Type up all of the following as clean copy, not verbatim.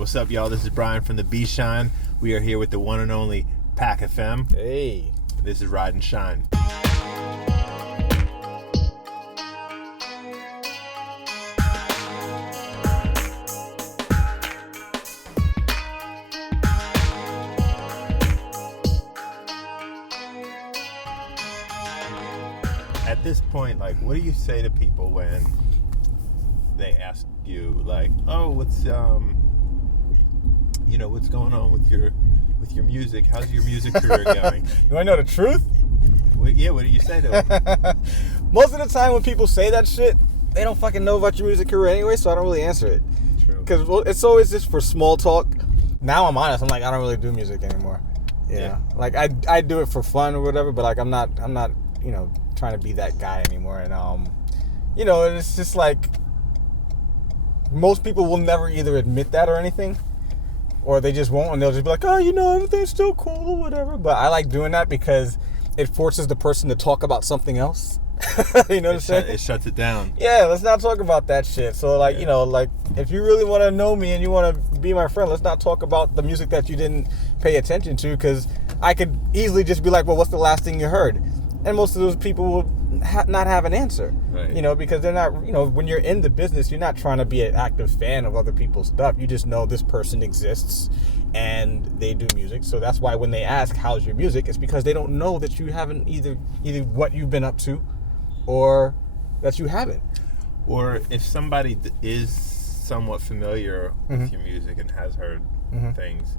What's up, y'all? This is Brian from the B Shine. We are here with the one and only PackFM. Hey. This is Ride and Shine. At this point, like, what do you say to people when they ask you, like, oh, what's going on with your music? How's your music career going? You want to know the truth? What do you say to them? Most of the time when people say that shit, they don't fucking know about your music career anyway, so I don't really answer it. True. Because it's always just for small talk. Now I'm honest. I'm like, I don't really do music anymore. Yeah. Like I do it for fun or whatever, but like I'm not trying to be that guy anymore. And it's just like most people will never either admit that or anything, or they just won't, and they'll just be like, oh, everything's still cool or whatever. But I like doing that because it forces the person to talk about something else. You know what I'm saying? It shuts it down. Yeah, let's not talk about that shit. So like, if you really want to know me and you want to be my friend, let's not talk about the music that you didn't pay attention to, because I could easily just be like, well, what's the last thing you heard? And most of those people will not have an answer, right. Because they're not, when you're in the business, you're not trying to be an active fan of other people's stuff. You just know this person exists and they do music. So that's why when they ask, how's your music? It's because they don't know that you haven't either what you've been up to or that you haven't. Or if somebody is somewhat familiar with your music and has heard things,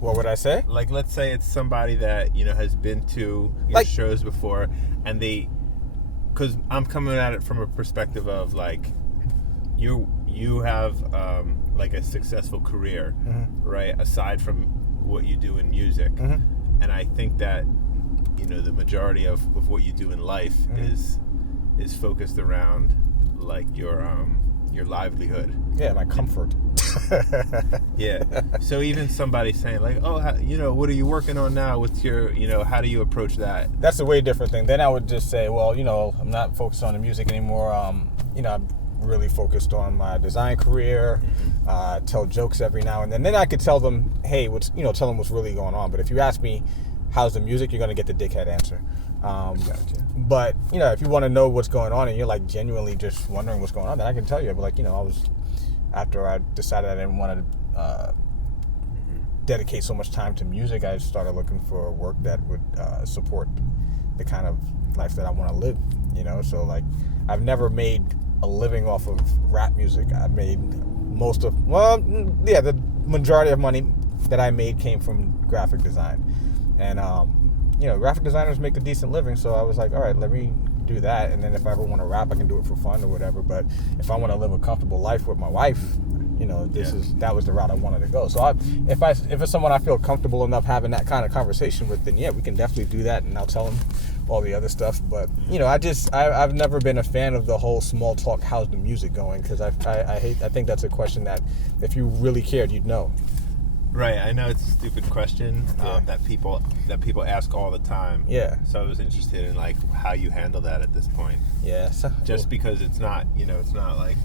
what would I say? Like, let's say it's somebody that, has been to your shows before, and because I'm coming at it from a perspective of, like, you have, like, a successful career, right, aside from what you do in music. And I think that, the majority of what you do in life is focused around, like, your livelihood. Yeah, my comfort. Yeah. So even somebody saying, like, oh, what are you working on now? What's your, how do you approach that? That's a way different thing. Then I would just say, well, I'm not focused on the music anymore. I'm really focused on my design career. Tell jokes every now and then. Then I could tell them, hey, tell them what's really going on. But if you ask me, how's the music, you're going to get the dickhead answer. Gotcha. But, if you want to know what's going on and you're, like, genuinely just wondering what's going on, then I can tell you. But, like, after I decided I didn't want to dedicate so much time to music, I started looking for work that would support the kind of life that I want to live, So, like, I've never made a living off of rap music. I made the majority of money that I made came from graphic design. And, graphic designers make a decent living, so I was like, all right, let me do that, and then if I ever want to rap, I can do it for fun or whatever. But if I want to live a comfortable life with my wife, that was the route I wanted to go. So if it's someone I feel comfortable enough having that kind of conversation with, then yeah, we can definitely do that, and I'll tell them all the other stuff. But I've never been a fan of the whole small talk, how's the music going, because I think that's a question that if you really cared, you'd know. Right, I know it's a stupid question that people ask all the time. Yeah. So I was interested in, like, how you handle that at this point. Yeah. Just because it's not, it's not like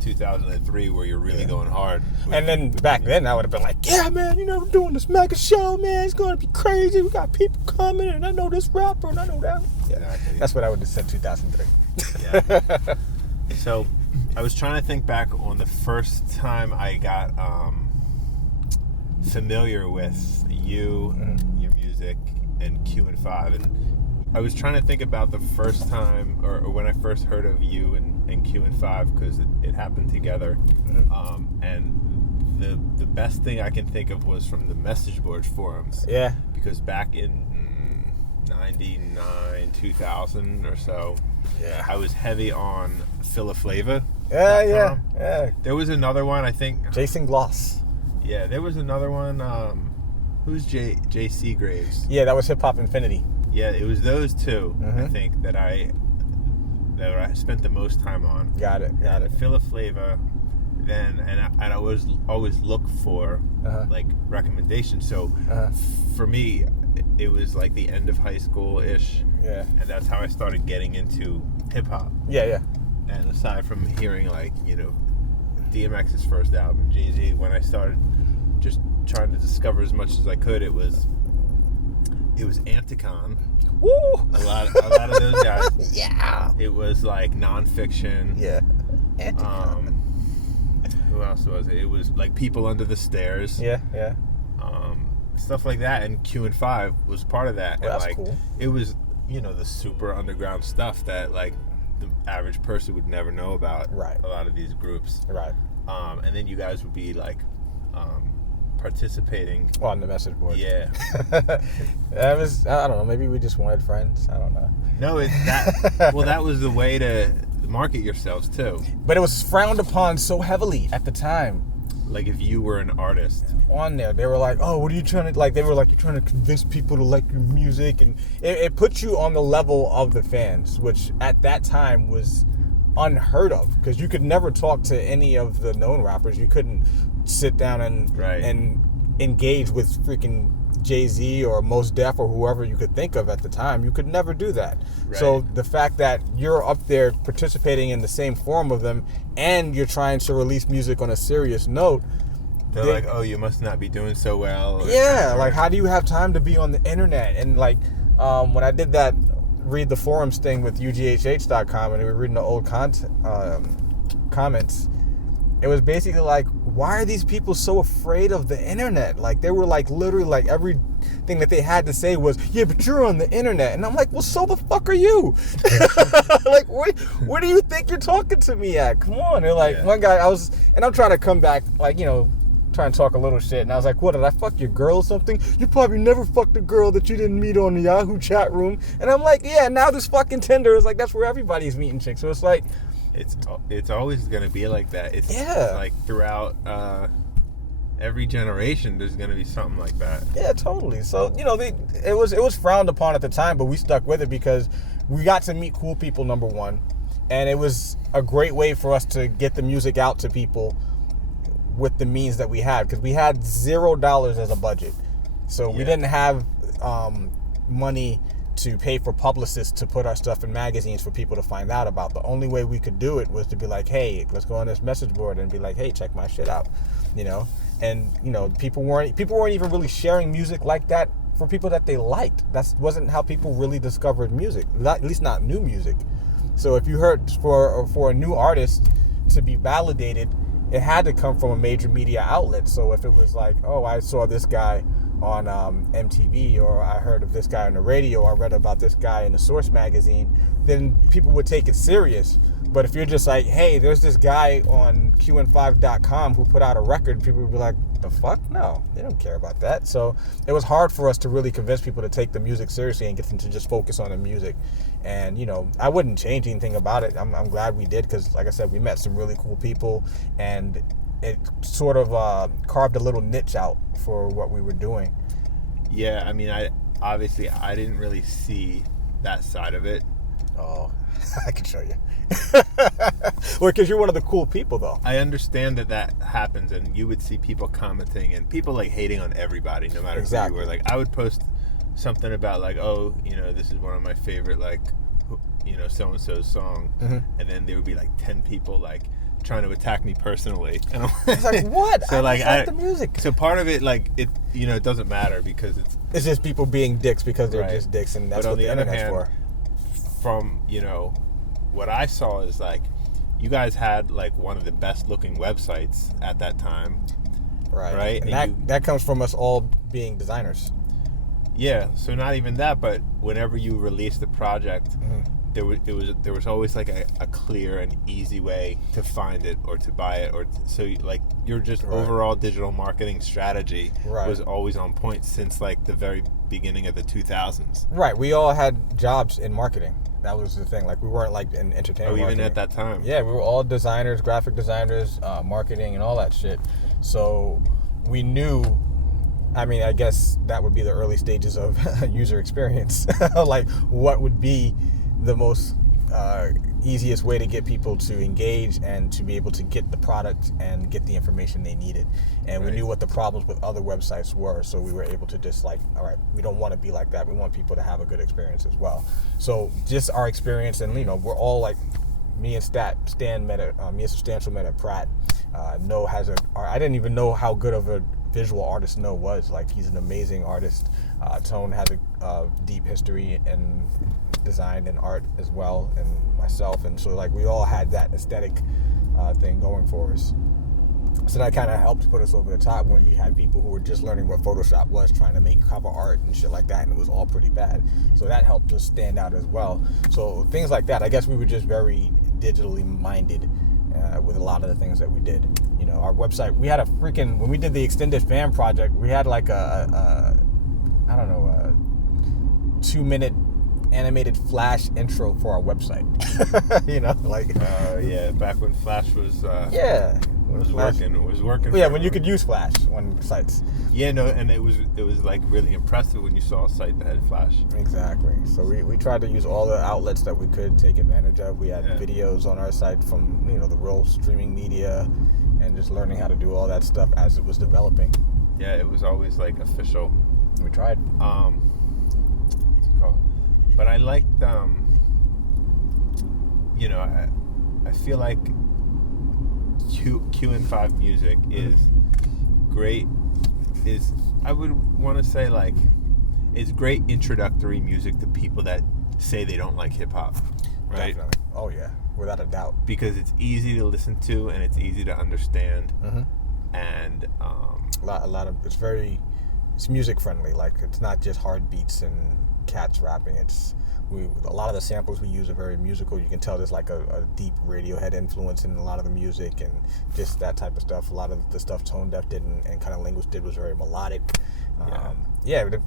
2003 where you're really going hard. And then back then I would have been like, yeah, man, we're doing this mega show, man. It's going to be crazy. We got people coming, and I know this rapper, and I know that. Yeah. Exactly. That's what I would have said 2003. Yeah. So I was trying to think back on the first time I got familiar with you, your music, and QN5, and I was trying to think about the first time or when I first heard of you and QN5, because it happened together, and the best thing I can think of was from the message board forums. Yeah. Because back in 99, 2000 or so, I was heavy on Philaflava. Yeah. There was another one, I think. Jason Gloss. Yeah, there was another one. Who's J.C. Graves? Yeah, that was Hip Hop Infinity. Yeah, it was those two, I think, that I spent the most time on. Got it. Philaflava, then, and I always look for like recommendations. So for me, it was like the end of high school ish. Yeah. And that's how I started getting into hip hop. Yeah. And aside from hearing, like, DMX's first album, Jay-Z, when I started just trying to discover as much as I could, it was Anticon. Woo! A lot of those guys. Yeah. It was like nonfiction. Yeah. Anticon. Who else was it? It was like People Under the Stairs. Yeah. Stuff like that, and QN5 was part of that. Well, and that's like cool. it was, the super underground stuff that like the average person would never know about. Right. A lot of these groups. Right. And then you guys would be like participating on the message board. Yeah. That was, I don't know, maybe we just wanted friends. I don't know. No, that was the way to market yourselves too. But it was frowned upon so heavily at the time. Like if you were an artist on there, they were like, oh, what are you trying to, like, they were like, you're trying to convince people to like your music, and it puts you on the level of the fans, which at that time was unheard of, because you could never talk to any of the known rappers. You couldn't sit down and engage with freaking Jay-Z or Mos Def or whoever you could think of at the time. You could never do that. Right. So the fact that you're up there participating in the same form of them, and you're trying to release music on a serious note, they're like, oh, you must not be doing so well. Yeah, like, how do you have time to be on the internet? And like, when I did that read the forums thing with ughh.com, and we were reading the old comments, it was basically like, why are these people so afraid of the internet? Like, they were like, literally, like, everything that they had to say was, yeah, but you're on the internet. And I'm like, well, so the fuck are you? Like, where do you think you're talking to me at? Come on. They're like, one guy, I'm trying to come back, like, trying to talk a little shit. And I was like, what, did I fuck your girl or something? You probably never fucked a girl that you didn't meet on the Yahoo chat room. And I'm like, yeah, now this fucking Tinder is like, that's where everybody's meeting chicks. So it's like, it's always going to be like that. It's like throughout every generation, there's going to be something like that. Yeah, totally. So, it was frowned upon at the time, but we stuck with it because we got to meet cool people, number one. And it was a great way for us to get the music out to people with the means that we had, because we had $0 as a budget. So we didn't have money to pay for publicists to put our stuff in magazines for people to find out about. The only way we could do it was to be like, hey, let's go on this message board and be like, hey, check my shit out, and people weren't even really sharing music like that for people that they liked. That wasn't how people really discovered music, at least not new music. So if you heard for a new artist to be validated, it had to come from a major media outlet. So if it was like, oh, I saw this guy on MTV, or I heard of this guy on the radio, or I read about this guy in the Source magazine, then people would take it serious. But if you're just like, hey, there's this guy on QN5.com who put out a record, people would be like, the fuck? No, they don't care about that. So it was hard for us to really convince people to take the music seriously and get them to just focus on the music. And, I wouldn't change anything about it. I'm glad we did, because, like I said, we met some really cool people, and it sort of carved a little niche out for what we were doing. Yeah, I mean, I didn't really see that side of it. Oh, I can show you. Well, because you're one of the cool people, though. I understand that happens, and you would see people commenting and people like hating on everybody, no matter who you were. Like, I would post something about like, oh, this is one of my favorite, like, so-and-so's song, and then there would be like 10 people like trying to attack me personally, and it's like, what? So I like the music. So part of it, like, it it doesn't matter, because it's just people being dicks because they're just dicks, and that's what the internet's for. From what I saw is like, you guys had like one of the best looking websites at that time, right? And that comes from us all being designers. Yeah, so not even that, but whenever you released a project, there was always like a clear and easy way to find it or to buy it, or so like your just overall digital marketing strategy was always on point since like the very beginning of the 2000s. Right, we all had jobs in marketing. That was the thing. Like, we weren't like in entertainment. Even marketing. At that time. Yeah, we were all designers, graphic designers, marketing, and all that shit. So we knew. I mean, I guess that would be the early stages of user experience. Like, what would be the most easiest way to get people to engage and to be able to get the product and get the information they needed. And we knew what the problems with other websites were, so we were able to just like, all right, we don't want to be like that. We want people to have a good experience as well. So just our experience, and we're all like, me and Substantial met at Pratt, No has I didn't even know how good of a visual artist No was. Like, he's an amazing artist. Tone has a deep history in design and art as well, and myself, and so like we all had that aesthetic thing going for us. So that kind of helped put us over the top when you had people who were just learning what Photoshop was, trying to make cover art and shit like that, and it was all pretty bad. So that helped us stand out as well. So things like that. I guess we were just very digitally minded with a lot of the things that we did. You know, our website, we had a freaking, when we did the extended fan project, we had like a 2-minute animated Flash intro for our website. You know, like yeah, back when Flash was it was working. Yeah, when you could use Flash on sites. Yeah, no, and it was like really impressive when you saw a site that had Flash. Exactly. So we tried to use all the outlets that we could take advantage of. We had videos on our site from, you know, the real streaming media, and just learning how to do all that stuff as it was developing. Yeah, it was always like official. We tried. What's it called? But I liked, you know, I feel like QN5 music is great. I would want to say, like, it's great introductory music to people that say they don't like hip hop, right? Definitely. Oh yeah, without a doubt. Because it's easy to listen to and it's easy to understand, and a lot of it's music friendly. Like, it's not just hard beats and cats rapping. A lot of the samples we use are very musical. You can tell there's like a deep Radiohead influence in a lot of the music and just that type of stuff. A lot of the stuff Tone Deaf did and kind of Linguist did was very melodic.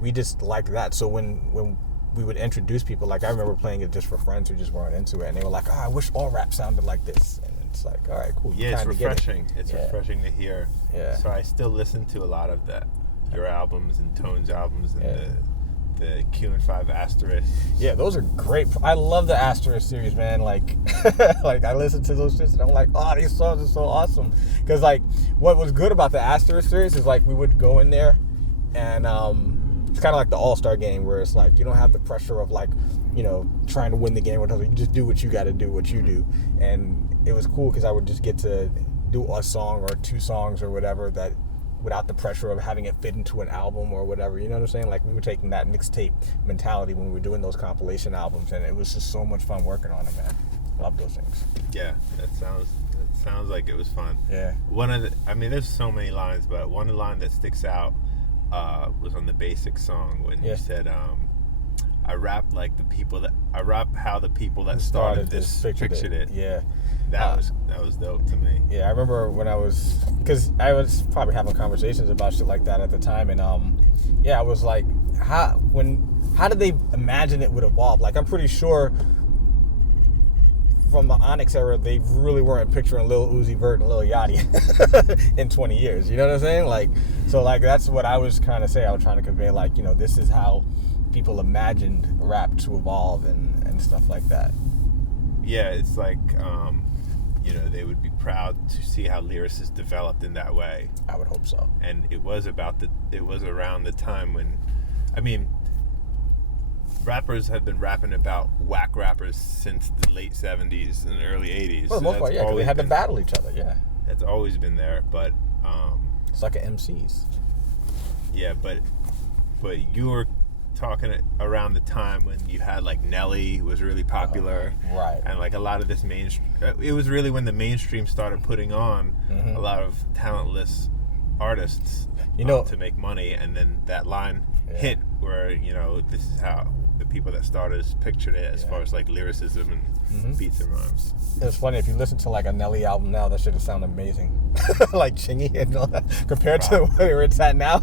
We just liked that. So when we would introduce people, like I remember playing it just for friends who just weren't into it, and they were like, "Oh, I wish all rap sounded like this." And it's like, all right, cool. Yeah, it's refreshing. It's refreshing to hear. Yeah. So I still listen to a lot of your albums and Tone's albums and the QN5 Asterisk. Yeah, those are great. I love the Asterisk series, man. Like, like I listen to those shits and I'm like, oh, these songs are so awesome. Because like, what was good about the Asterisk series is like we would go in there, and it's kind of like the All-Star game where it's like you don't have the pressure of like, you know, trying to win the game or something. You just do what you got to do, what you do, and it was cool because I would just get to do a song or 2 songs or whatever that, without the pressure of having it fit into an album or whatever, you know what I'm saying? Like, we were taking that mixtape mentality when we were doing those compilation albums, and it was just so much fun working on them, man. Love those things. Yeah, that sounds like it was fun. Yeah. There's so many lines, but one line that sticks out was on the Basic song when you said, I rap how the people that started this pictured it. Yeah. That was dope to me. Yeah, I remember when because I was probably having conversations about shit like that at the time, and I was like, how did they imagine it would evolve? Like, I'm pretty sure from the Onyx era, they really weren't picturing Lil Uzi Vert and Lil Yachty in 20 years. You know what I'm saying? Like, so like that's what I was trying to say. I was trying to convey, like, you know, this is how people imagined rap to evolve and stuff like that. Yeah, it's like, you know, they would be proud to see how lyricists developed in that way. I would hope so. And it was around the time when, rappers have been rapping about whack rappers since the late 70s and early 80s. Well, the most part, yeah, because they had to battle each other, yeah. That's always been there, but... it's like an MCs. Yeah, but you were talking around the time when you had, like, Nelly was really popular. Right. And, like, a lot of this it was really when the mainstream started putting on a lot of talentless artists to make money, and then that line hit where, you know, this is how the people that started pictured it as far as like lyricism and beats and rhymes. It's funny, if you listen to like a Nelly album now, that shit would sound amazing. Like Chingy and all that, compared to where it's at now.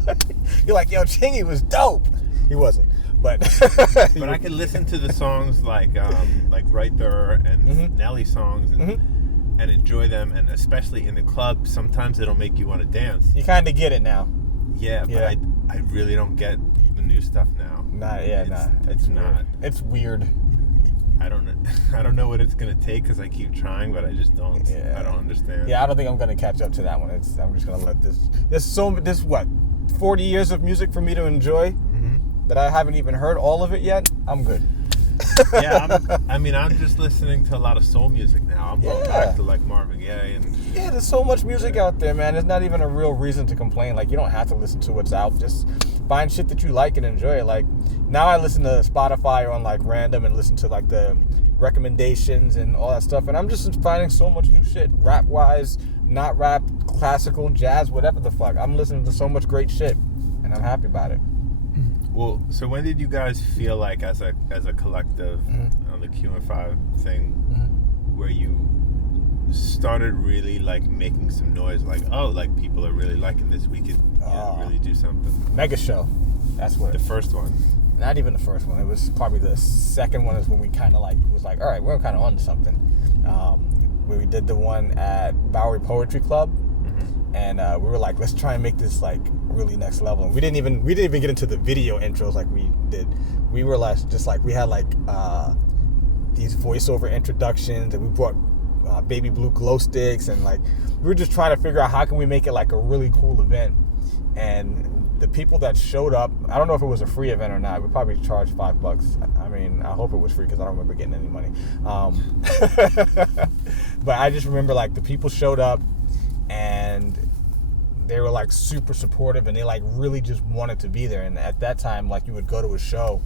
You're like, yo, Chingy was dope. He wasn't, but but I can listen to the songs like Right There and Nelly songs and enjoy them, and especially in the club, sometimes it'll make you want to dance. You kind of get it now. Yeah, but I really don't get the new stuff now. It's not. It's weird. I don't know what it's gonna take because I keep trying, but I just don't. I don't understand. Yeah, I don't think I'm gonna catch up to that one. I'm just gonna let this. This what 40 years of music for me to enjoy that I haven't even heard all of it yet. I'm good. Yeah, I'm just listening to a lot of soul music now. I'm going back to like Marvin Gaye and yeah. There's so much music out there, man. There's not even a real reason to complain. Like, you don't have to listen to what's out. Just find shit that you like and enjoy it. Like, now I listen to Spotify on like random and listen to like the recommendations and all that stuff, and I'm just finding so much new shit, rap wise, not rap, classical, jazz, whatever the fuck. I'm listening to so much great shit, and I'm happy about it. Well, so when did you guys feel like as a collective on the QN5 thing, where you started really like making some noise, like, oh, like people are really liking this, we could really do something? Megashow, that's what the first one. Not even the first one. It was probably the second one is when we kind of like was like, all right, we're kind of on to something. Where we did the one at Bowery Poetry Club, and we were like, let's try and make this like really next level. And we didn't even get into the video intros like we did. We were like we had like these voiceover introductions, and we brought baby blue glow sticks, and like we were just trying to figure out how can we make it like a really cool event. And the people that showed up, I don't know if it was a free event or not. We probably charged $5. I mean, I hope it was free because I don't remember getting any money. But I just remember like the people showed up and they were like super supportive, and they like really just wanted to be there. And at that time, like, you would go to a show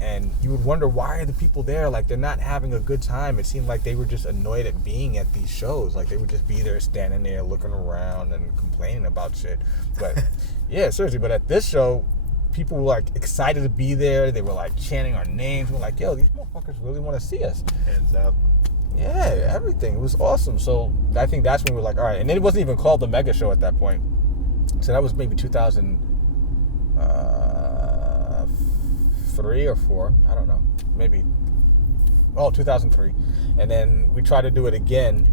and you would wonder, why are the people there? Like, they're not having a good time. It seemed like they were just annoyed at being at these shows. Like, they would just be there standing there looking around and complaining about shit. But yeah, seriously. But at this show, people were like excited to be there. They were like chanting our names. We're like, yo, these motherfuckers really want to see us. Hands up. Yeah, everything. It was awesome. So I think that's when we were like, all right. And then it wasn't even called the Mega Show at that point. So that was maybe 2003 or 4. I don't know. Maybe. 2003. And then we tried to do it again,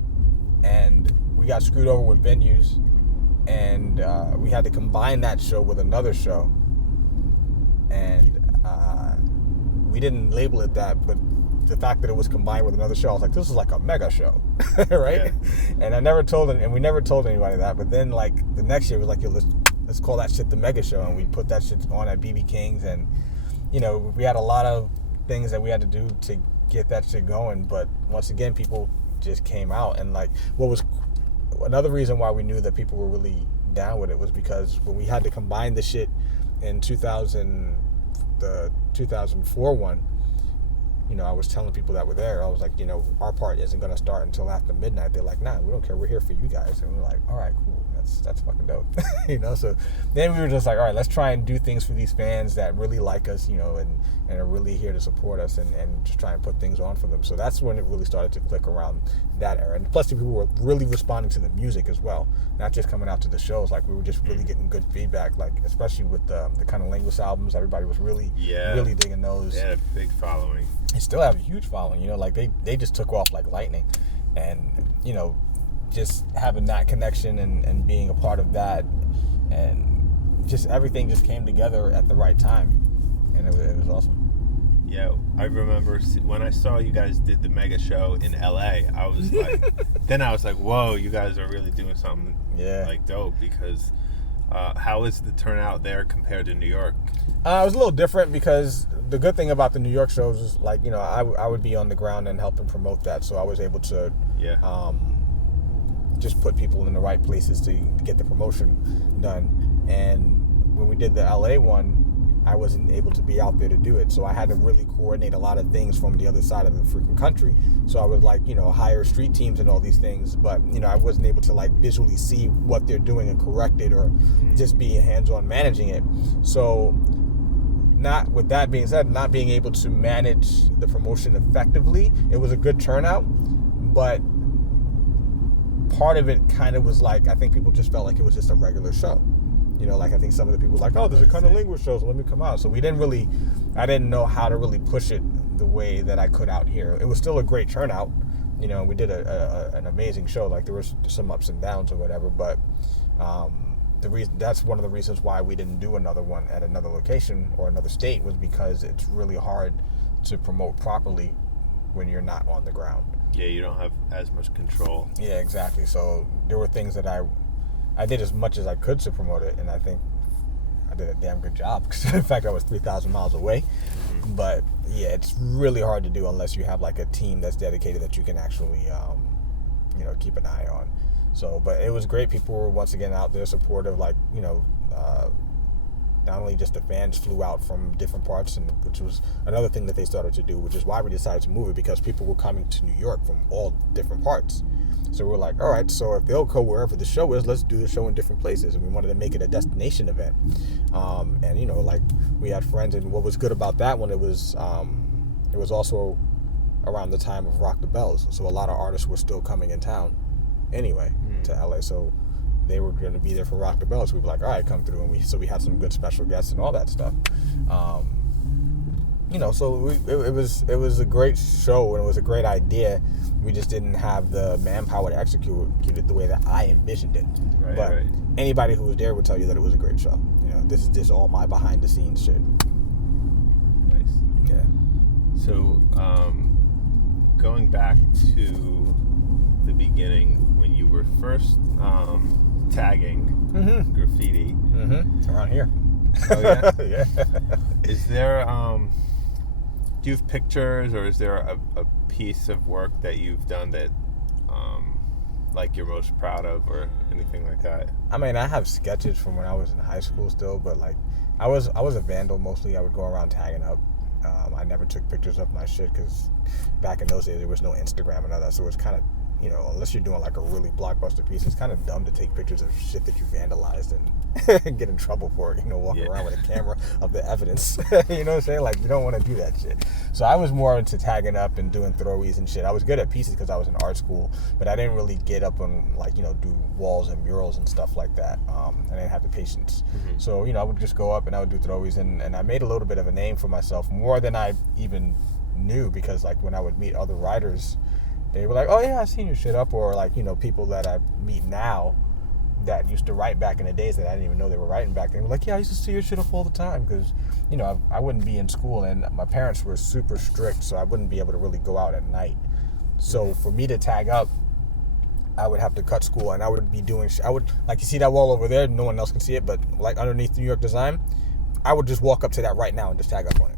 and we got screwed over with venues, and we had to combine that show with another show. And we didn't label it that, but the fact that it was combined with another show, I was like, this is like a mega show, right? Yeah. And we never told anybody that. But then, like, the next year, we were like, yo, let's call that shit the Mega Show, and we put that shit on at BB King's, and you know, we had a lot of things that we had to do to get that shit going. But once again, people just came out, and like, what was another reason why we knew that people were really down with it was because when we had to combine the shit in the 2004 one. You know, I was telling people that were there, I was like, you know, our part isn't going to start until after midnight. They're like, nah, we don't care. We're here for you guys. And we're like, all right, cool. That's fucking dope. You know, so then we were just like, all right, let's try and do things for these fans that really like us, you know, and are really here to support us, and just try and put things on for them. So that's when it really started to click around that era. And plus, people were really responding to the music as well, not just coming out to the shows. Like, we were just really getting good feedback, like, especially with the kind of Linguist albums. Everybody was really digging those. Yeah, big following. They still have a huge following, you know, like they just took off like lightning. And, you know, just having that connection and being a part of that, and just everything just came together at the right time, and it was awesome. Yeah, I remember when I saw you guys did the Mega Show in LA, I was like, then I was like, whoa, you guys are really doing something like dope, because how is the turnout there compared to New York? It was a little different, because the good thing about the New York shows is, like, you know, I would be on the ground and helping promote that, so I was able to just put people in the right places to get the promotion done. And when we did the LA one, I wasn't able to be out there to do it, so I had to really coordinate a lot of things from the other side of the freaking country. So I would, like, you know, hire street teams and all these things, but, you know, I wasn't able to, like, visually see what they're doing and correct it, or just be hands-on managing it. So, not with that being said, not being able to manage the promotion effectively, it was a good turnout, but part of it kind of was like, I think people just felt like it was just a regular show. You know, like, I think some of the people were like, oh, there's a kind of Linguist show, so let me come out. So I didn't know how to really push it the way that I could out here. It was still a great turnout, you know, we did an amazing show. Like, there was some ups and downs or whatever, but that's one of the reasons why we didn't do another one at another location or another state, was because it's really hard to promote properly when you're not on the ground. Yeah, you don't have as much control. Yeah, exactly. So there were things that I did as much as I could to promote it, and I think I did a damn good job. Because in fact, I was 3,000 miles away. Mm-hmm. But yeah, it's really hard to do unless you have like a team that's dedicated that you can actually, keep an eye on. So, but it was great. People were once again out there supportive, like, not only just the fans flew out from different parts, and which was another thing that they started to do, which is why we decided to move it, because people were coming to New York from all different parts. So we're like, all right, so if they'll go wherever the show is, let's do the show in different places. And we wanted to make it a destination event. Like we had friends, and what was good about that one, it was also around the time of Rock the Bells. So a lot of artists were still coming in town anyway to LA. So they were going to be there for Rock the Bells. So we were like, all right, come through. And we had some good special guests and all that stuff. So it was a great show, and it was a great idea. We just didn't have the manpower to execute it the way that I envisioned it. Right. Anybody who was there would tell you that it was a great show. This is just all my behind the scenes shit. Nice. Yeah. So, going back to the beginning when you were first tagging graffiti around here. Oh yeah. Yeah. Is there do you have pictures, or is there a piece of work that you've done that like you're most proud of, or anything like that? I mean, I have sketches from when I was in high school still, but like I was a vandal mostly. I would go around tagging up. I never took pictures of my shit because back in those days there was no Instagram and all that, so it's kind of, unless you're doing like a really blockbuster piece, it's kind of dumb to take pictures of shit that you vandalized and get in trouble for it, walking around with a camera of the evidence. You know what I'm saying? Like, you don't want to do that shit. So I was more into tagging up and doing throwies and shit. I was good at pieces because I was in art school, but I didn't really get up on, like, do walls and murals and stuff like that. I didn't have the patience. Mm-hmm. So, I would just go up and I would do throwies, and I made a little bit of a name for myself, more than I even knew, because, like, when I would meet other writers, they were like, oh yeah, I've seen your shit up. Or like, people that I meet now that used to write back in the days that I didn't even know they were writing back then, were like, yeah, I used to see your shit up all the time. Because, I wouldn't be in school, and my parents were super strict, so I wouldn't be able to really go out at night. So for me to tag up, I would have to cut school, and I would be doing, like, you see that wall over there, no one else can see it, but like underneath New York Design, I would just walk up to that right now and just tag up on it.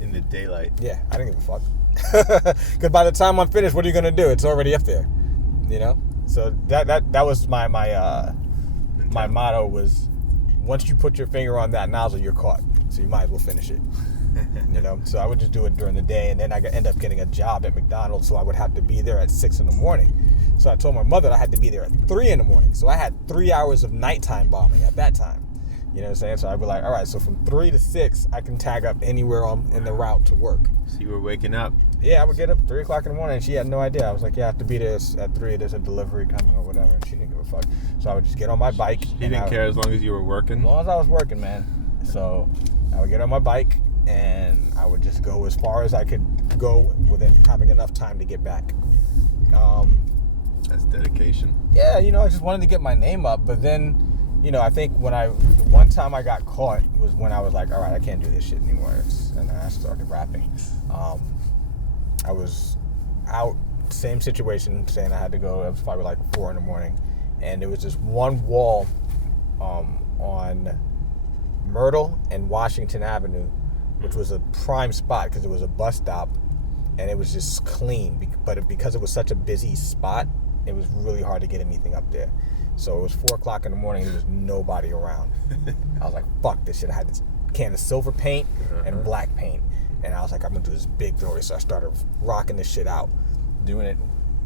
In the daylight. Yeah, I didn't give a fuck. Because by the time I'm finished, what are you gonna do? It's already up there, So that was my motto was, once you put your finger on that nozzle, you're caught. So you might as well finish it. So I would just do it during the day, and then I end up getting a job at McDonald's, so I would have to be there at 6 a.m. So I told my mother I had to be there at 3 a.m. So I had 3 hours of nighttime bombing at that time. You know what I'm saying? So I'd be like, all right, so from 3 to 6, I can tag up anywhere in the route to work. So you were waking up? Yeah, I would get up 3 o'clock in the morning, and she had no idea. I was like, yeah, I have to be there at 3. There's a delivery coming or whatever, and she didn't give a fuck. So I would just get on my bike. She didn't care as long as you were working? As long as I was working, man. So I would get on my bike, and I would just go as far as I could go within having enough time to get back. That's dedication. Yeah, I just wanted to get my name up, but then, I think the one time I got caught was when I was like, all right, I can't do this shit anymore. And then I started rapping. I was out, same situation, saying I had to go. It was probably like 4 a.m. And there was this one wall on Myrtle and Washington Avenue, which was a prime spot because it was a bus stop, and it was just clean. But because it was such a busy spot, it was really hard to get anything up there. So it was 4 o'clock in the morning, there was nobody around. I was like, fuck this shit. I had this can of silver paint and black paint. And I was like, I'm going to do this big story. So I started rocking this shit out, doing it.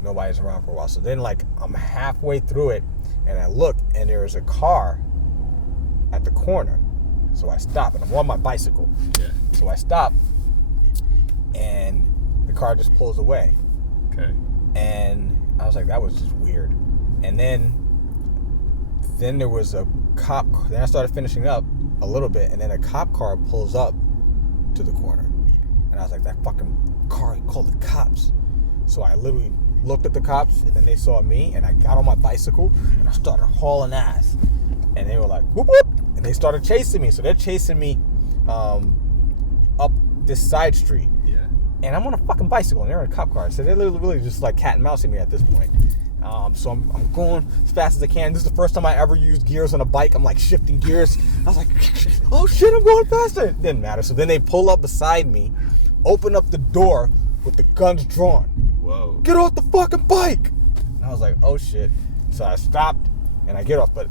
Nobody's around for a while. So then, like, I'm halfway through it, and I look, and there is a car at the corner. So I stop, and I'm on my bicycle. Yeah. So I stop, and the car just pulls away. Okay. And I was like, that was just weird. And then there was a cop. Then I started finishing up a little bit, and then a cop car pulls up to the corner. And I was like, that fucking car, he called the cops. So I literally looked at the cops, and then they saw me, and I got on my bicycle, and I started hauling ass. And they were like, whoop, whoop. And they started chasing me. So they're chasing me up this side street. Yeah. And I'm on a fucking bicycle, and they're in a cop car. So they're literally just like cat and mousing me at this point. So I'm going as fast as I can. This is the first time I ever used gears on a bike. I'm like shifting gears. I was like, oh shit, I'm going faster. It didn't matter. So then they pull up beside me, open up the door with the guns drawn. Whoa. Get off the fucking bike. And I was like, oh shit. So I stopped and I get off, but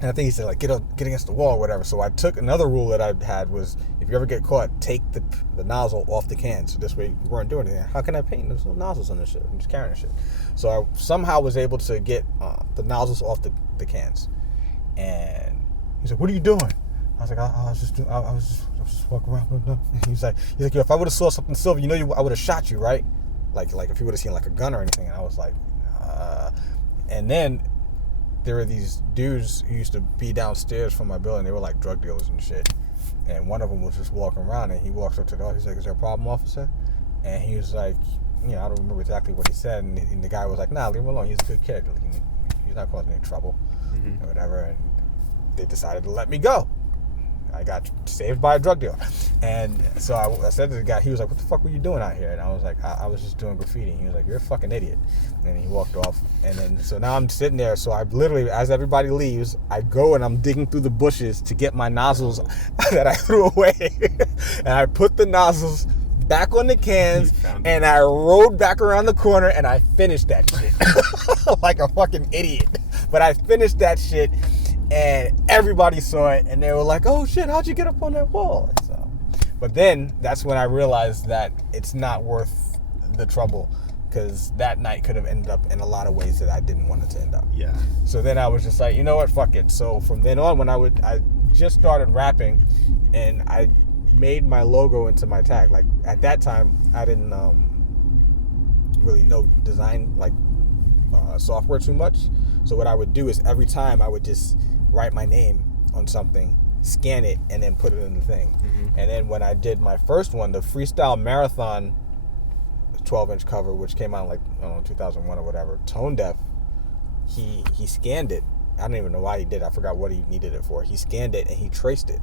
and I think he said like get against the wall or whatever. So I took another rule that I had was if you ever get caught, take the nozzle off the can. So this way you weren't doing anything. How can I paint? There's no nozzles on this shit. I'm just carrying this shit. So I somehow was able to get the nozzles off the cans. And he's like, what are you doing? I was like, I was just walking around. And he's like, yo, if I would have saw something silver, I would have shot you, right? Like if you would have seen like a gun or anything. And I was like, and then there were these dudes who used to be downstairs from my building. They were like drug dealers and shit. And one of them was just walking around, and he walks up to the door. He's like, is there a problem, officer? And he was like, I don't remember exactly what he said. And the guy was like, nah, leave him alone. He's a good kid. He's not causing any trouble or whatever. And they decided to let me go. I got saved by a drug dealer. And so I said to the guy, he was like, what the fuck were you doing out here? And I was like, I was just doing graffiti. And he was like, you're a fucking idiot. And he walked off. And then, so now I'm sitting there. So I literally, as everybody leaves, I go and I'm digging through the bushes to get my nozzles that I threw away. And I put the nozzles back on the cans and I rode back around the corner and I finished that shit. Like a fucking idiot. But I finished that shit. And everybody saw it, and they were like, oh shit, how'd you get up on that wall? So, but then, that's when I realized that it's not worth the trouble, because that night could have ended up in a lot of ways that I didn't want it to end up. Yeah. So then I was just like, you know what, fuck it. So from then on, when I just started rapping, and I made my logo into my tag. Like, at that time, I didn't really know design, like, software too much. So what I would do is every time I would just write my name on something, scan it, and then put it in the thing. And then when I did my first one, the Freestyle Marathon 12-inch cover, which came out like, I don't know, 2001 or whatever, Tone Deaf, he scanned it. I don't even know why he did it. I forgot what he needed it for. He scanned it and he traced it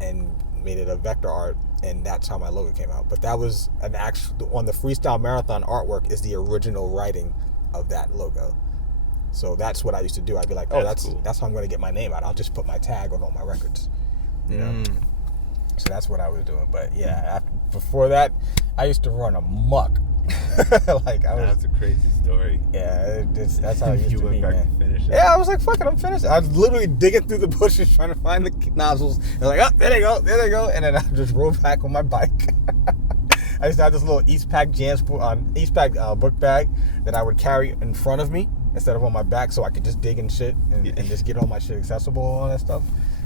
and made it a vector art, and that's how my logo came out. But that was an actual, on the Freestyle Marathon artwork is the original writing of that logo. So that's what I used to do. I'd be like, oh, that's cool. That's how I'm going to get my name out. I'll just put my tag on all my records, you know? So that's what I was doing. But yeah, before that, I used to run amok. Like that's a crazy story. Yeah, that's how it used you to went be, back man. To finish it. Yeah, I was like, fuck it, I'm finished. I was literally digging through the bushes trying to find the nozzles. And like, oh, there they go. And then I just rode back on my bike. I used to have this little Eastpak book bag that I would carry in front of me instead of on my back, so I could just dig in shit and just get all my shit accessible and all that stuff.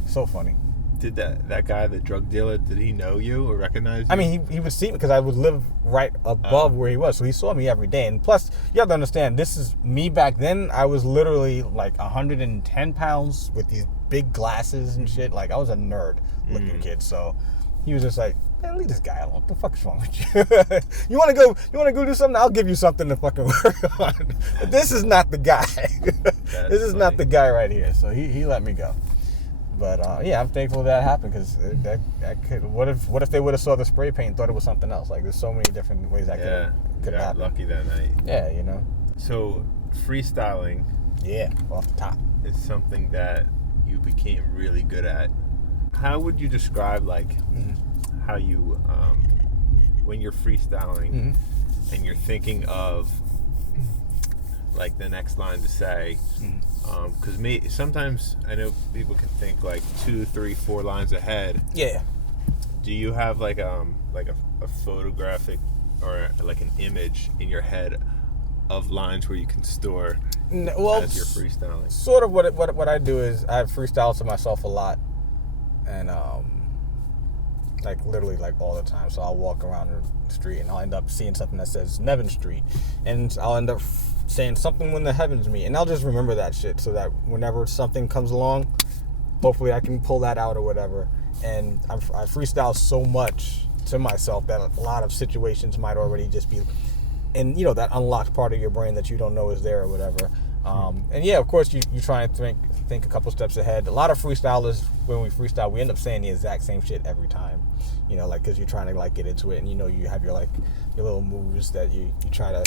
So funny. Did that guy, the drug dealer, did he know you or recognize you? I mean, he would see me because I would live right above where he was, so he saw me every day. And plus, you have to understand, this is me back then. I was literally like 110 pounds with these big glasses and shit. Like, I was a nerd looking kid. So he was just like, man, leave this guy alone. What the fuck is wrong with you? You want to go do something? I'll give you something to fucking work on. But this is not the guy. This is not the guy right here. So he let me go. But yeah, I'm thankful that happened, because that could. What if they would have saw the spray paint and thought it was something else? Like, there's so many different ways that could happen. Lucky that night. Yeah, you know. So freestyling. Yeah, off the top. Is something that you became really good at. How would you describe how you when you're freestyling and you're thinking of like the next line to say? Because sometimes I know people can think like 2, 3, 4 lines ahead. Yeah. Do you have like a photographic or like an image in your head of lines where you can store as you're freestyling? Sort of what I do is I freestyle to myself a lot, and like literally like all the time. So I'll walk around the street and I'll end up seeing something that says Nevin Street, and I'll end up saying something when the heavens meet, and I'll just remember that shit so that whenever something comes along, hopefully I can pull that out or whatever. And I freestyle so much to myself that a lot of situations might already just be, and you know, that unlocked part of your brain that you don't know is there or whatever. And yeah, of course you try and think a couple steps ahead. A lot of freestylers, when we freestyle, we end up saying the exact same shit every time, you know, like, because you're trying to like get into it, and you know, you have your little moves that you try to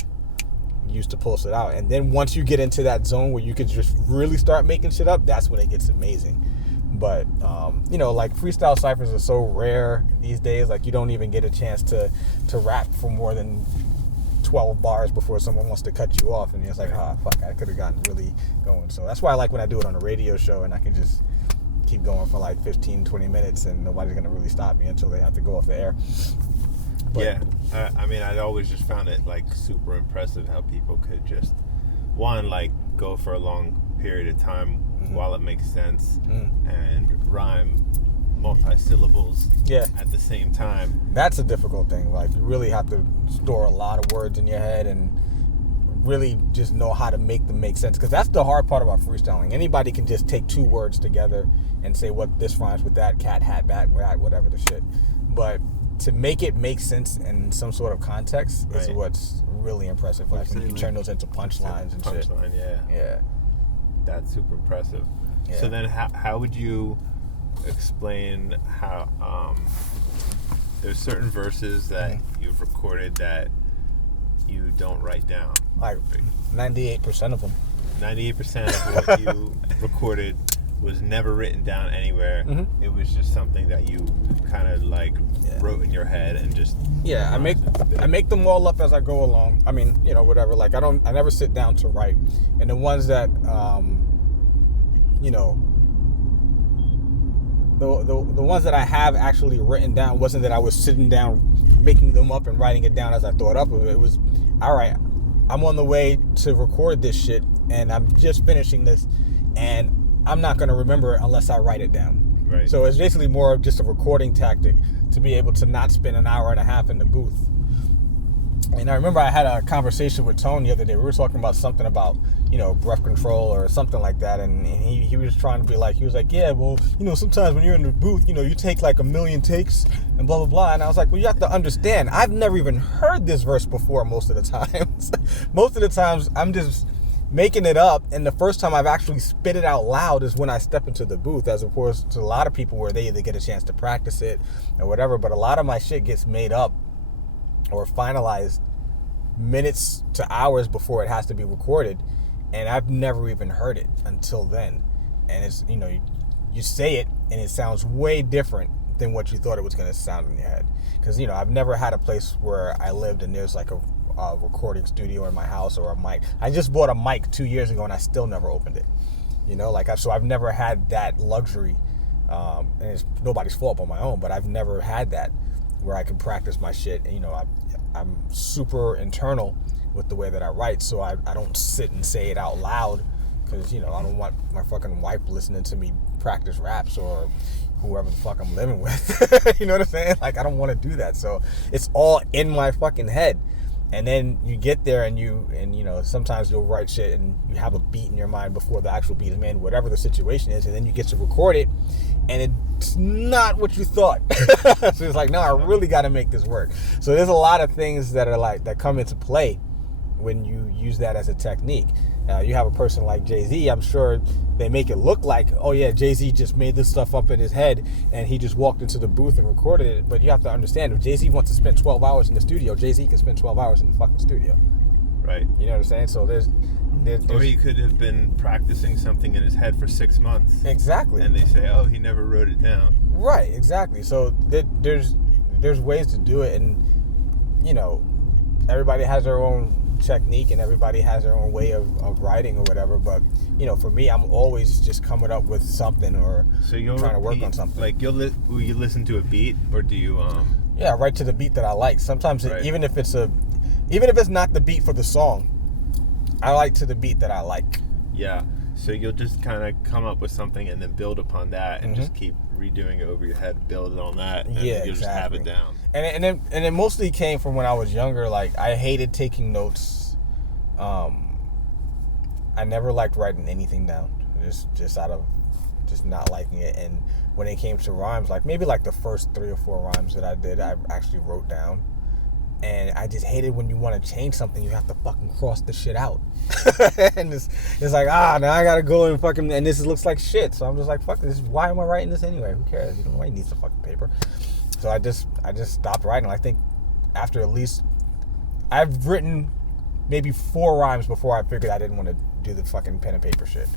use to pull shit out. And then once you get into that zone where you could just really start making shit up, that's when it gets amazing. But like freestyle ciphers are so rare these days. Like you don't even get a chance to rap for more than 12 bars before someone wants to cut you off, and you're just like, fuck, I could have gotten really going. So that's why I like when I do it on a radio show and I can just keep going for like 15-20 minutes and nobody's gonna really stop me until they have to go off the air. But, yeah, I mean, I always just found it like super impressive how people could just like go for a long period of time while it makes sense and rhyme multi-syllables at the same time. That's a difficult thing. Like you really have to store a lot of words in your head and really just know how to make them make sense, because that's the hard part about freestyling. Anybody can just take two words together and say what this rhymes with that, cat, hat, bat, rat, whatever the shit. But to make it make sense in some sort of context is what's really impressive. Like when you can turn those into punchlines and shit. Yeah. That's super impressive. Yeah. So then how would you explain how there's certain verses that you've recorded that you don't write down? Like 98% of them. 98% of what you recorded was never written down anywhere. It was just something that you kind of like wrote in your head and just I make them all up as I go along. I mean, whatever. Like I never sit down to write. And the ones that the ones that I have actually written down wasn't that I was sitting down making them up and writing it down as I thought up of it. It was, all right, I'm on the way to record this shit and I'm just finishing this and I'm not going to remember it unless I write it down. Right. So it's basically more of just a recording tactic to be able to not spend an hour and a half in the booth. And I remember I had a conversation with Tone the other day. We were talking about something about, breath control or something like that. And he was trying to be like, he was like, yeah, well, sometimes when you're in the booth, you take like 1,000,000 takes and blah, blah, blah. And I was like, well, you have to understand, I've never even heard this verse before most of the times. Most of the times I'm just making it up. And the first time I've actually spit it out loud is when I step into the booth, as opposed to a lot of people where they either get a chance to practice it or whatever. But a lot of my shit gets made up or finalized minutes to hours before it has to be recorded, and I've never even heard it until then. And it's you say it and it sounds way different than what you thought it was going to sound in your head, because I've never had a place where I lived and there's like a recording studio in my house or a mic. I just bought a mic 2 years ago and I still never opened it. So I've never had that luxury, and it's nobody's fault but my own, but I've never had that where I can practice my shit. And, I'm super internal with the way that I write, so I don't sit and say it out loud, because I don't want my fucking wife listening to me practice raps or whoever the fuck I'm living with. You know what I'm saying? Like I don't want to do that. So it's all in my fucking head. And then you get there and sometimes you'll write shit and you have a beat in your mind before the actual beat is made, whatever the situation is, and then you get to record it and it's not what you thought. So it's like, no, I really got to make this work. So there's a lot of things that are like that come into play when you use that as a technique. You have a person like Jay-Z, I'm sure they make it look like, oh yeah, Jay-Z just made this stuff up in his head and he just walked into the booth and recorded it. But you have to understand, if Jay-Z wants to spend 12 hours in the studio, Jay-Z can spend 12 hours in the fucking studio. Right. You know what I'm saying? So there's or he could have been practicing something in his head for 6 months. Exactly. And they say, oh, he never wrote it down. Right, exactly. So there's ways to do it, and everybody has their own technique and everybody has their own way of writing or whatever. But for me, I'm always just coming up with something or trying to work on something. Like will you listen to a beat, or do you Yeah, I write to the beat that I like. Sometimes even if it's not the beat for the song, I like to the beat that I like. Yeah. So you'll just kind of come up with something and then build upon that and just keep redoing it over your head, build on that, and you'll just have it down. And it mostly came from when I was younger. Like I hated taking notes. I never liked writing anything down. Just out of just not liking it. And when it came to rhymes, like maybe like the first 3 or 4 rhymes that I did, I actually wrote down. And I just hated when you want to change something, you have to fucking cross the shit out. And it's like, now I gotta go and fucking, and this looks like shit. So I'm just like, fuck this. Why am I writing this anyway? Who cares? Nobody needs the fucking paper. So I just stopped writing. I think after at least, I've written maybe 4 rhymes before I figured I didn't want to do the fucking pen and paper shit.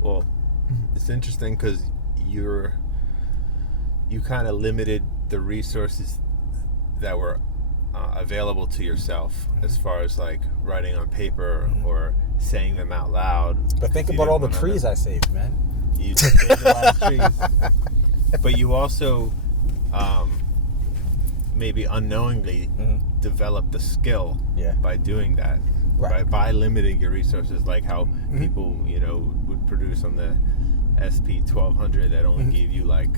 Well, it's interesting because you kind of limited the resources that were available to yourself as far as like writing on paper or saying them out loud. But think about all the trees I saved, man. You saved a lot of trees. But you also maybe unknowingly developed the skill by doing that. Right. By limiting your resources, like how people, would produce on the SP1200 that only gave you like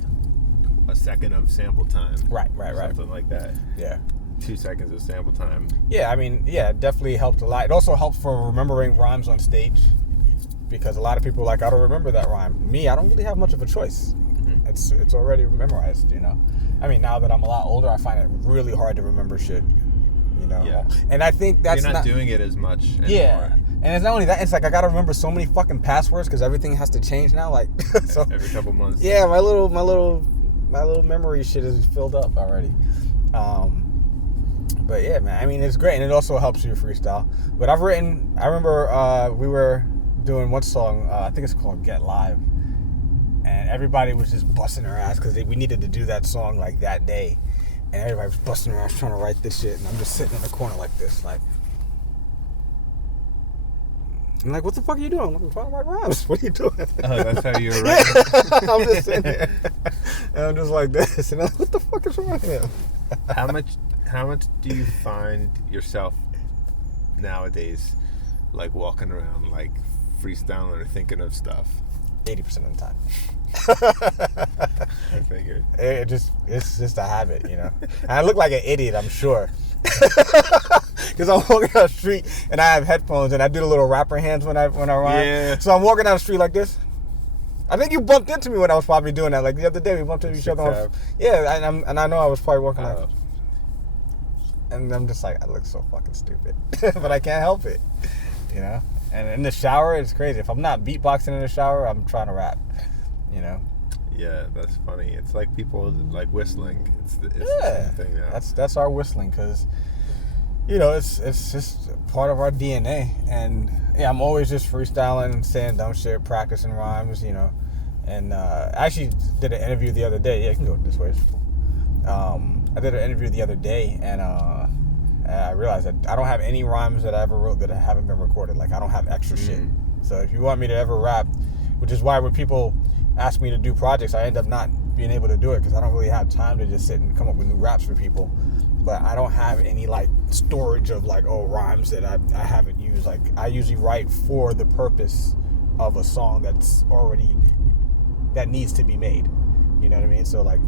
a second of sample time. Right. Something like that. Yeah. 2 seconds of sample time. Yeah, I mean, it definitely helped a lot. It also helped for remembering rhymes on stage, because a lot of people are like, I don't remember that rhyme. Me, I don't really have much of a choice. It's already memorized, I mean, now that I'm a lot older, I find it really hard to remember shit, Yeah. And I think that's You're not doing it as much anymore. Yeah. And it's not only that, it's like I gotta remember so many fucking passwords because everything has to change now. Like, so every couple months. Yeah, my little memory shit is filled up already. But yeah, man, I mean, it's great, and it also helps you freestyle. But I remember we were doing one song, I think it's called Get Live, and everybody was just busting their ass because we needed to do that song like that day, and everybody was busting their ass trying to write this shit, and I'm just sitting in the corner like this, like, I'm like, what the fuck are you doing? I'm trying to write rhymes. What are you doing? Oh, that's how you were writing. I'm just sitting there, and I'm just like this, and I'm like, what the fuck is wrong with him? How much do you find yourself nowadays, like walking around, like freestyling or thinking of stuff? 80% of the time. I figured. It's just a habit, And I look like an idiot, I'm sure. Because I'm walking down the street and I have headphones and I do the little rapper hands when I rhyme. Yeah. So I'm walking down the street like this. I think you bumped into me when I was probably doing that. Like the other day, we bumped into each other. Yeah, and I know I was probably walking like. And I'm just like, I look so fucking stupid, but I can't help it, And in the shower, it's crazy. If I'm not beatboxing in the shower, I'm trying to rap, Yeah, that's funny. It's like people like whistling. It's the same thing now. That's our whistling, because it's just part of our DNA. And yeah, I'm always just freestyling, saying dumb shit, practicing rhymes, And I actually did an interview the other day. Yeah, you can go this way. I did an interview the other day, and I realized that I don't have any rhymes that I ever wrote that haven't been recorded. Like, I don't have extra shit. So if you want me to ever rap, which is why when people ask me to do projects, I end up not being able to do it because I don't really have time to just sit and come up with new raps for people. But I don't have any like storage of like rhymes that I haven't used. Like, I usually write for the purpose of a song that needs to be made. You know what I mean? So like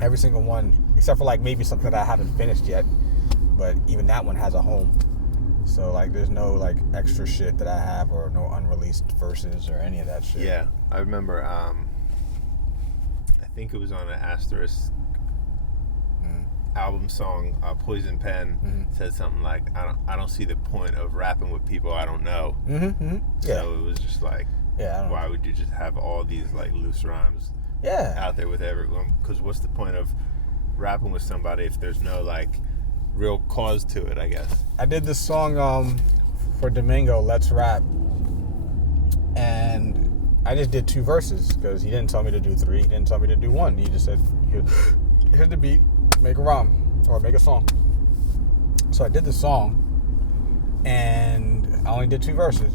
every single one, except for like maybe something that I haven't finished yet, but even that one has a home. So like there's no like extra shit that I have, or no unreleased verses or any of that shit. Yeah, I remember I think it was on an Asterisk album song, Poison Pen, said something like, I don't see the point of rapping with people I don't know. Yeah. So it was just like, why would you just have all these like loose rhymes out there with everyone? Because what's the point of rapping with somebody if there's no like real cause to it, I guess. I did this song for Domingo, Let's Rap, and I just did 2 verses because he didn't tell me to do 3, he didn't tell me to do 1. He just said, here's the beat, make a rhyme or make a song. So I did the song, and I only did 2 verses,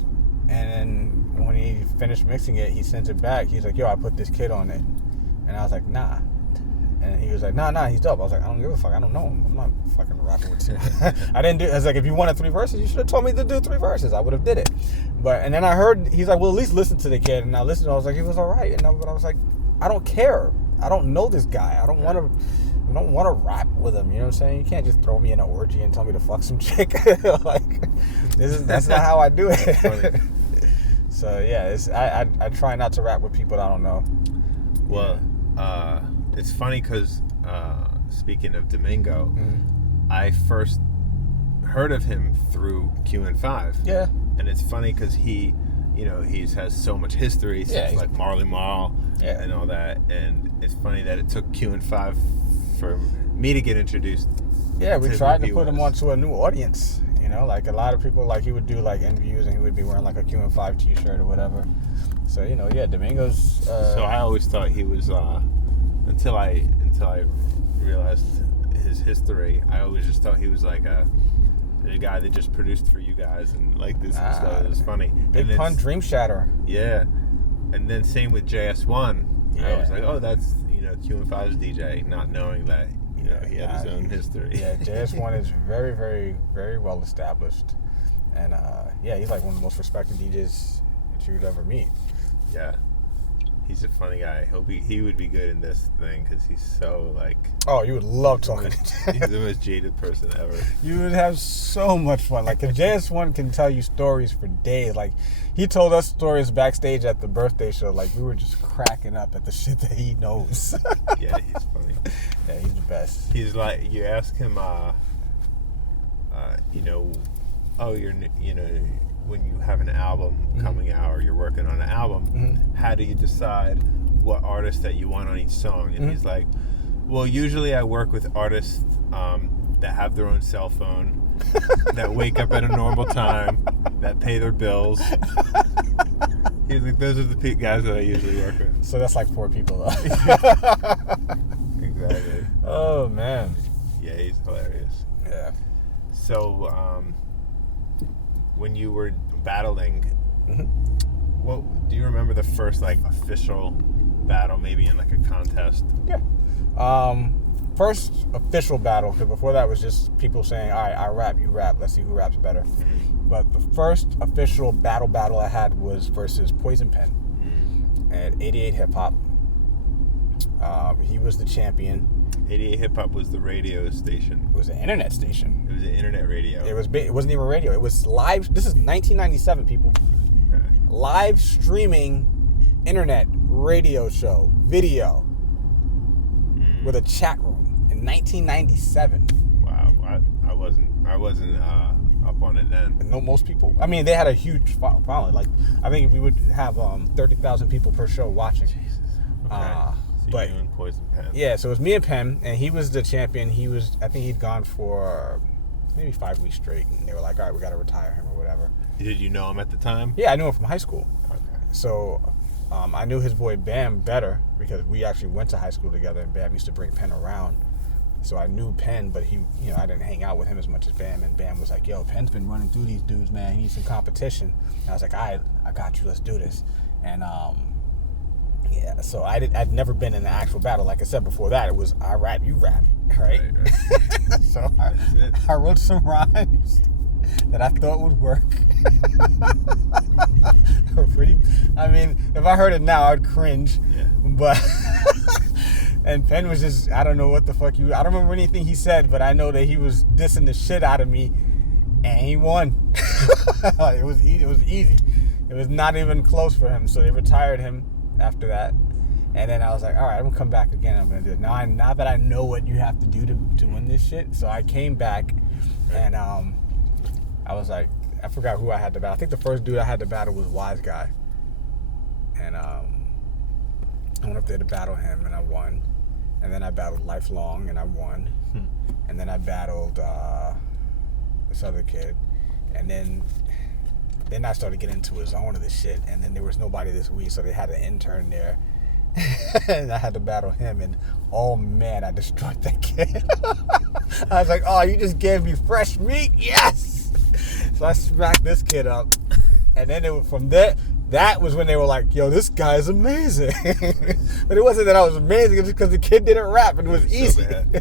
and then when he finished mixing it, he sends it back. He's like, yo, I put this kid on it, and I was like, nah. And he was like, nah, he's dope. I was like, I don't give a fuck. I don't know him. I'm not fucking rapping with you. I didn't do. I was like, if you wanted 3 verses, you should have told me to do 3 verses. I would have did it. And then I heard he's like, well, at least listen to the kid. And I listened. I was like, he was all right. But I was like, I don't care. I don't know this guy. I don't want to rap with him. You know what I'm saying? You can't just throw me in an orgy and tell me to fuck some chick. Like, that's not how I do it. So yeah, I try not to rap with people that I don't know. Well, it's funny because speaking of Domingo, I first heard of him through QN5. Yeah. And it's funny because he has so much history since like Marley Marl and all that. And it's funny that it took QN5 for me to get introduced. Yeah, we tried to put him onto a new audience. You know, like a lot of people, like he would do like interviews and he would be wearing like a QN5 t-shirt or whatever. So, you know, yeah, Domingo's... So I always thought he was, until I realized his history, I always just thought he was like a guy that just produced for you guys and like this and stuff. It was funny. Big Pun Dream Shatter. Yeah. And then same with JS1. Yeah. I was like, oh, that's, you know, QN5's DJ, not knowing that, you know, he had his own history. Yeah, JS1 is very, very, very well established. And, yeah, he's like one of the most respected DJs that you would ever meet. Yeah. He's a funny guy. He would be good in this thing because he's so like... Oh, you would love talking to him. He's the most jaded person ever. You would have so much fun. Like, JS1 can tell you stories for days. Like, he told us stories backstage at the birthday show. Like, we were just cracking up at the shit that he knows. Yeah, he's funny. Yeah, he's the best. He's like, you ask him, you know, oh, you know, when you have an album coming out or you're working on an album, how do you decide what artist that you want on each song? And he's like, well, usually I work with artists that have their own cell phone, that wake up at a normal time, that pay their bills. He's like, those are the guys that I usually work with. So that's like 4 people, though. Exactly. Oh, man. Yeah, he's hilarious. Yeah. So, when you were battling, what do you remember the first like official battle, maybe in like a contest? Yeah. First official battle, because before that was just people saying, all right, I rap, you rap, let's see who raps better. But the first official battle I had was versus Poison Pen at 88 Hip Hop. He was the champion. 88 Hip Hop was the radio station. It was an internet station. It was an internet radio. It wasn't even radio. It was live. This is 1997, people. Okay. Live streaming internet radio show video with a chat room in 1997. Wow, I wasn't up on it then. No, most people. I mean, they had a huge following. Like, I think we would have 30,000 people per show watching. Jesus. Okay. But you and Poison Pen. Yeah, so it was me and Pen, and he was the champion. I think he'd gone for maybe 5 weeks straight, and they were like, all right, we got to retire him or whatever. Did you know him at the time? Yeah, I knew him from high school. Okay. So I knew his boy Bam better because we actually went to high school together, and Bam used to bring Pen around. So I knew Pen, but he, you know, I didn't hang out with him as much as Bam. And Bam was like, yo, Pen's been running through these dudes, man. He needs some competition. And I was like, all right, I got you. Let's do this. And yeah, so I'd never been in an actual battle. Like I said before that, it was I rap, you rap, right? So I wrote some rhymes that I thought would work. I mean, if I heard it now, I'd cringe. Yeah. But and Penn was just, I don't know what the fuck I don't remember anything he said, but I know that he was dissing the shit out of me, and he won. It was easy. It was not even close for him. So they retired him after that, and then I was like, all right, I'm gonna come back again. I'm gonna do it now that I know what you have to do to win this shit. So I came back, and I was like, I forgot who I had to battle. I think the first dude I had to battle was Wise Guy, and I went up there to battle him, and I won. And then I battled Lifelong, and I won. And then I battled this other kid, and then I started getting into a zone of this shit, and then there was nobody this week, so they had an intern there, and I had to battle him, and oh man, I destroyed that kid. I was like, oh, you just gave me fresh meat? Yes! So I smacked this kid up, and then from there, that was when they were like, yo, this guy is amazing. But it wasn't that I was amazing, it was because the kid didn't rap, and it was easy. So bad. Yeah.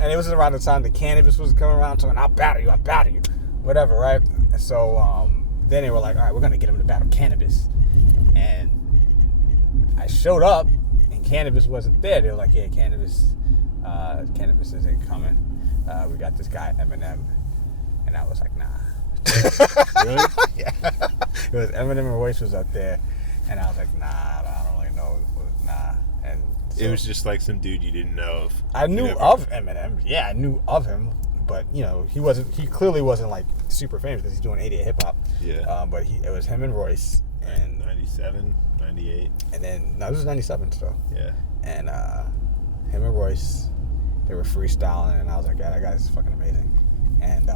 And it was around the time the Cannabis was coming around, talking, I'll battle you, whatever, right? So then they were like, all right, we're going to get him to battle Cannabis. And I showed up, and Cannabis wasn't there. They were like, yeah, Cannabis isn't coming. We got this guy, Eminem. And I was like, nah. Really? Yeah. It was Eminem and Royce was up there. And I was like, nah, I don't really know. Nah. And so, it was just like some dude you didn't know of. I knew of Eminem. Yeah, I knew of him. But, you know, he clearly wasn't, like, super famous because he's doing 88 hip-hop. Yeah. But it was him and Royce. And 97, 98. And then, no, this was 97, so. Yeah. And him and Royce, they were freestyling, and I was like, yeah, that guy's fucking amazing. And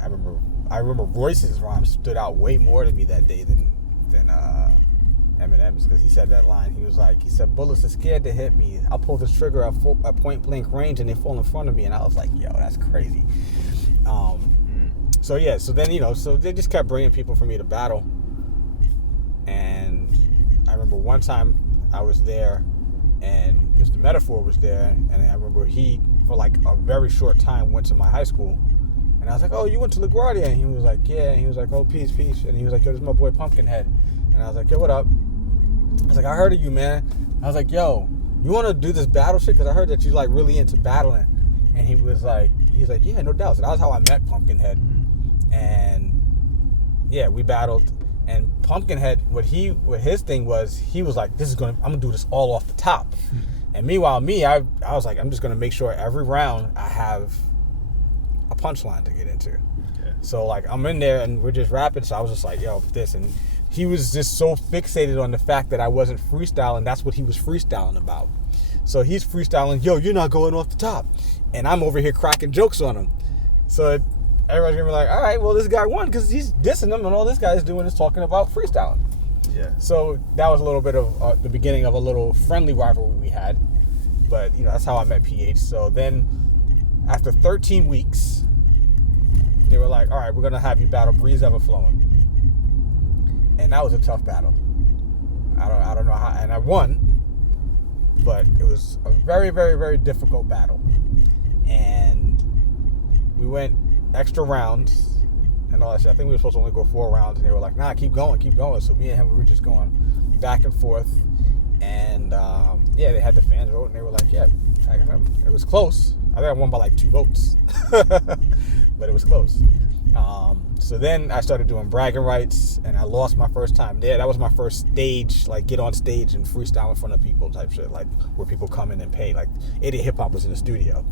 I remember Royce's rhyme stood out way more to me that day than Eminem's, because he said that line. He said, bullets are scared to hit me. I'll pull the trigger at point blank range and they fall in front of me. And I was like, yo, that's crazy. So yeah, so then, so they just kept bringing people for me to battle. And I remember one time I was there and Mr. Metaphor was there, and I remember he, for like a very short time, went to my high school. And I was like, oh, you went to LaGuardia? And he was like, yeah. And he was like, oh, peace. And he was like, yo, this is my boy Pumpkinhead. And I was like, yo, what up? I was like, I heard of you, man. I was like, yo, you want to do this battle shit? Because I heard that you like really into battling. And he was like, yeah, no doubt. So that was how I met Pumpkinhead. And yeah, we battled. And Pumpkinhead, what his thing was, he was like, I'm gonna do this all off the top. And meanwhile, I was like, I'm just gonna make sure every round I have a punchline to get into. Okay. So like I'm in there and we're just rapping. So I was just like, yo, this. And he was just so fixated on the fact that I wasn't freestyling. That's what he was freestyling about. So he's freestyling, yo, you're not going off the top. And I'm over here cracking jokes on him. So everybody's gonna be like, all right, well, this guy won because he's dissing him, and all this guy is doing is talking about freestyling. Yeah. So that was a little bit of the beginning of a little friendly rivalry we had. But, that's how I met PH. So then after 13 weeks, they were like, all right, we're going to have you battle Breeze Everflowing. And that was a tough battle. I don't know how, and I won, but it was a very, very, very difficult battle. And we went extra rounds and all that shit. I think we were supposed to only go 4 rounds, and they were like, nah, keep going. So me and him, we were just going back and forth. And yeah, they had the fans vote, and they were like, yeah, PackFM. It was close. I think I won by like 2 votes, but it was close. So then I started doing bragging rights, and I lost my first time there. That was my first stage, like get on stage and freestyle in front of people type shit, like where people come in and pay. Like Idiot Hip Hop was in the studio.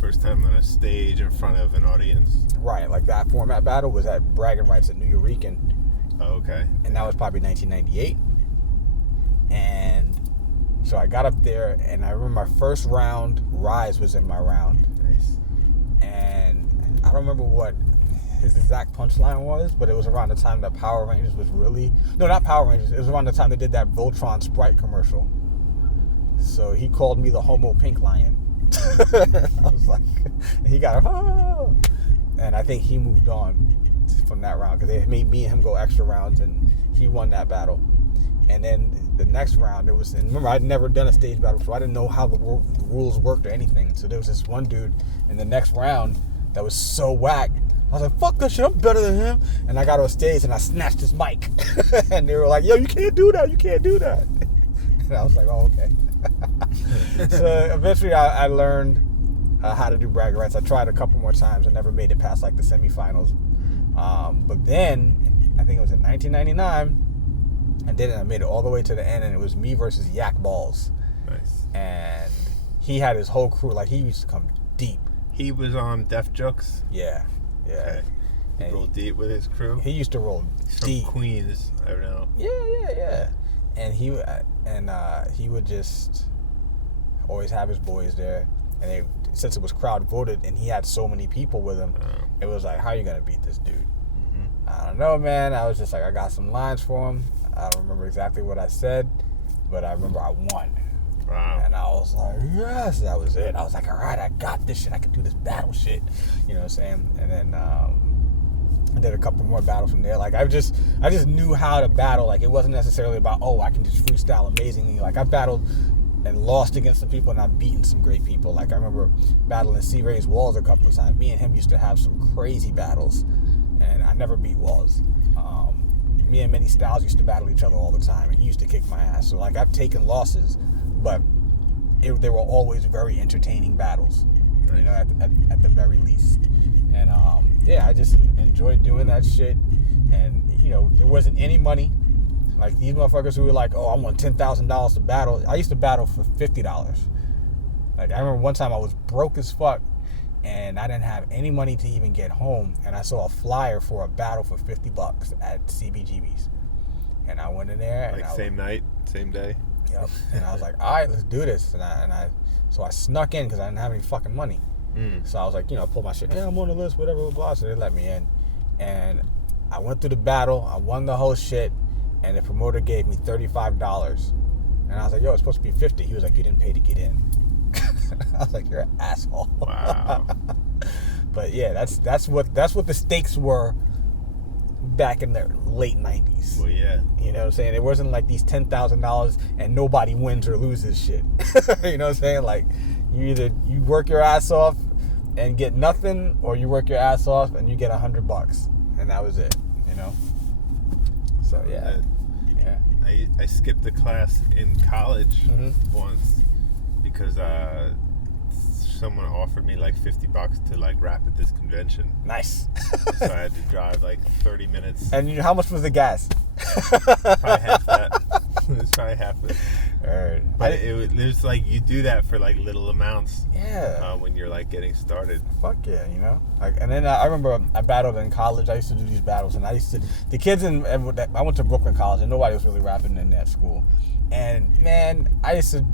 First time on a stage in front of an audience. Right, like that format battle was at bragging rights at New Eurekan. Oh, okay. And that was probably 1998. And so I got up there, and I remember my first round, Rise was in my round. Nice. And I don't remember what his exact punchline was, but it was around the time that Power Rangers was really... No, not Power Rangers. It was around the time they did that Voltron Sprite commercial. So he called me the Homo Pink Lion. I was like... he got a... Oh! And I think he moved on from that round, because they made me and him go extra rounds, and he won that battle. And then the next round, it was... And remember, I'd never done a stage battle, so I didn't know how the rules worked or anything. So there was this one dude in the next round that was so whack. I was like, fuck that shit, I'm better than him. And I got on stage and I snatched his mic. And they were like, yo, you can't do that. And I was like, oh, okay. So eventually I learned how to do bragging rights. I tried a couple more times. I never made it past like the semifinals. But then, I think it was in 1999, I made it all the way to the end, and it was me versus Yak Balls. Nice. And he had his whole crew, like he used to come deep. He was on Def Jux? Yeah. Okay. He rolled deep with his crew? He used to roll deep. From Queens, I don't know. Yeah. And he would just always have his boys there. And since it was crowd voted and he had so many people with him, it was like, how are you going to beat this dude? Mm-hmm. I don't know, man. I was just like, I got some lines for him. I don't remember exactly what I said, but I remember I won. Wow. And I was like, yes, that was it. I was like, all right, I got this shit. I can do this battle shit. You know what I'm saying? And then I did a couple more battles from there. Like, I just knew how to battle. Like, it wasn't necessarily about, I can just freestyle amazingly. Like, I battled and lost against some people, and I've beaten some great people. Like, I remember battling C-Ray's Walls a couple of times. Me and him used to have some crazy battles, and I never beat Walls. Me and Many Styles used to battle each other all the time, and he used to kick my ass. So, like, I've taken losses, but they were always very entertaining battles, nice. You know, at the very least. And yeah, I just enjoyed doing that shit. And there wasn't any money. Like these motherfuckers who were like, I want $10,000 to battle. I used to battle for $50. Like I remember one time I was broke as fuck, and I didn't have any money to even get home. And I saw a flyer for a battle for $50 at CBGB's, and I went in there. Like same night, same day. Yep. And I was like, all right, let's do this. So I snuck in because I didn't have any fucking money. So I was like, I pulled my shit. Yeah, I'm on the list, whatever, blah, blah. So they let me in. And I went through the battle. I won the whole shit. And the promoter gave me $35. And I was like, yo, it's supposed to be $50. He was like, you didn't pay to get in. I was like, you're an asshole. Wow. But yeah, that's what the stakes were back in the late 90s. Well, yeah. You know what I'm saying? It wasn't like these $10,000 and nobody wins or loses shit. You know what I'm saying? Like, you work your ass off and get nothing, or you work your ass off and you get $100, and that was it. So yeah. I skipped a class in college once because someone offered me like $50 to like rap at this convention. Nice. So I had to drive like 30 minutes. And how much was the gas? Probably half that. It's probably half it. All right. But it was like you do that for like little amounts. Yeah. When you're like getting started. Fuck yeah, Like, and then I remember I battled in college. I used to do these battles, and the kids I went to Brooklyn College, and nobody was really rapping in that school. And man, I used to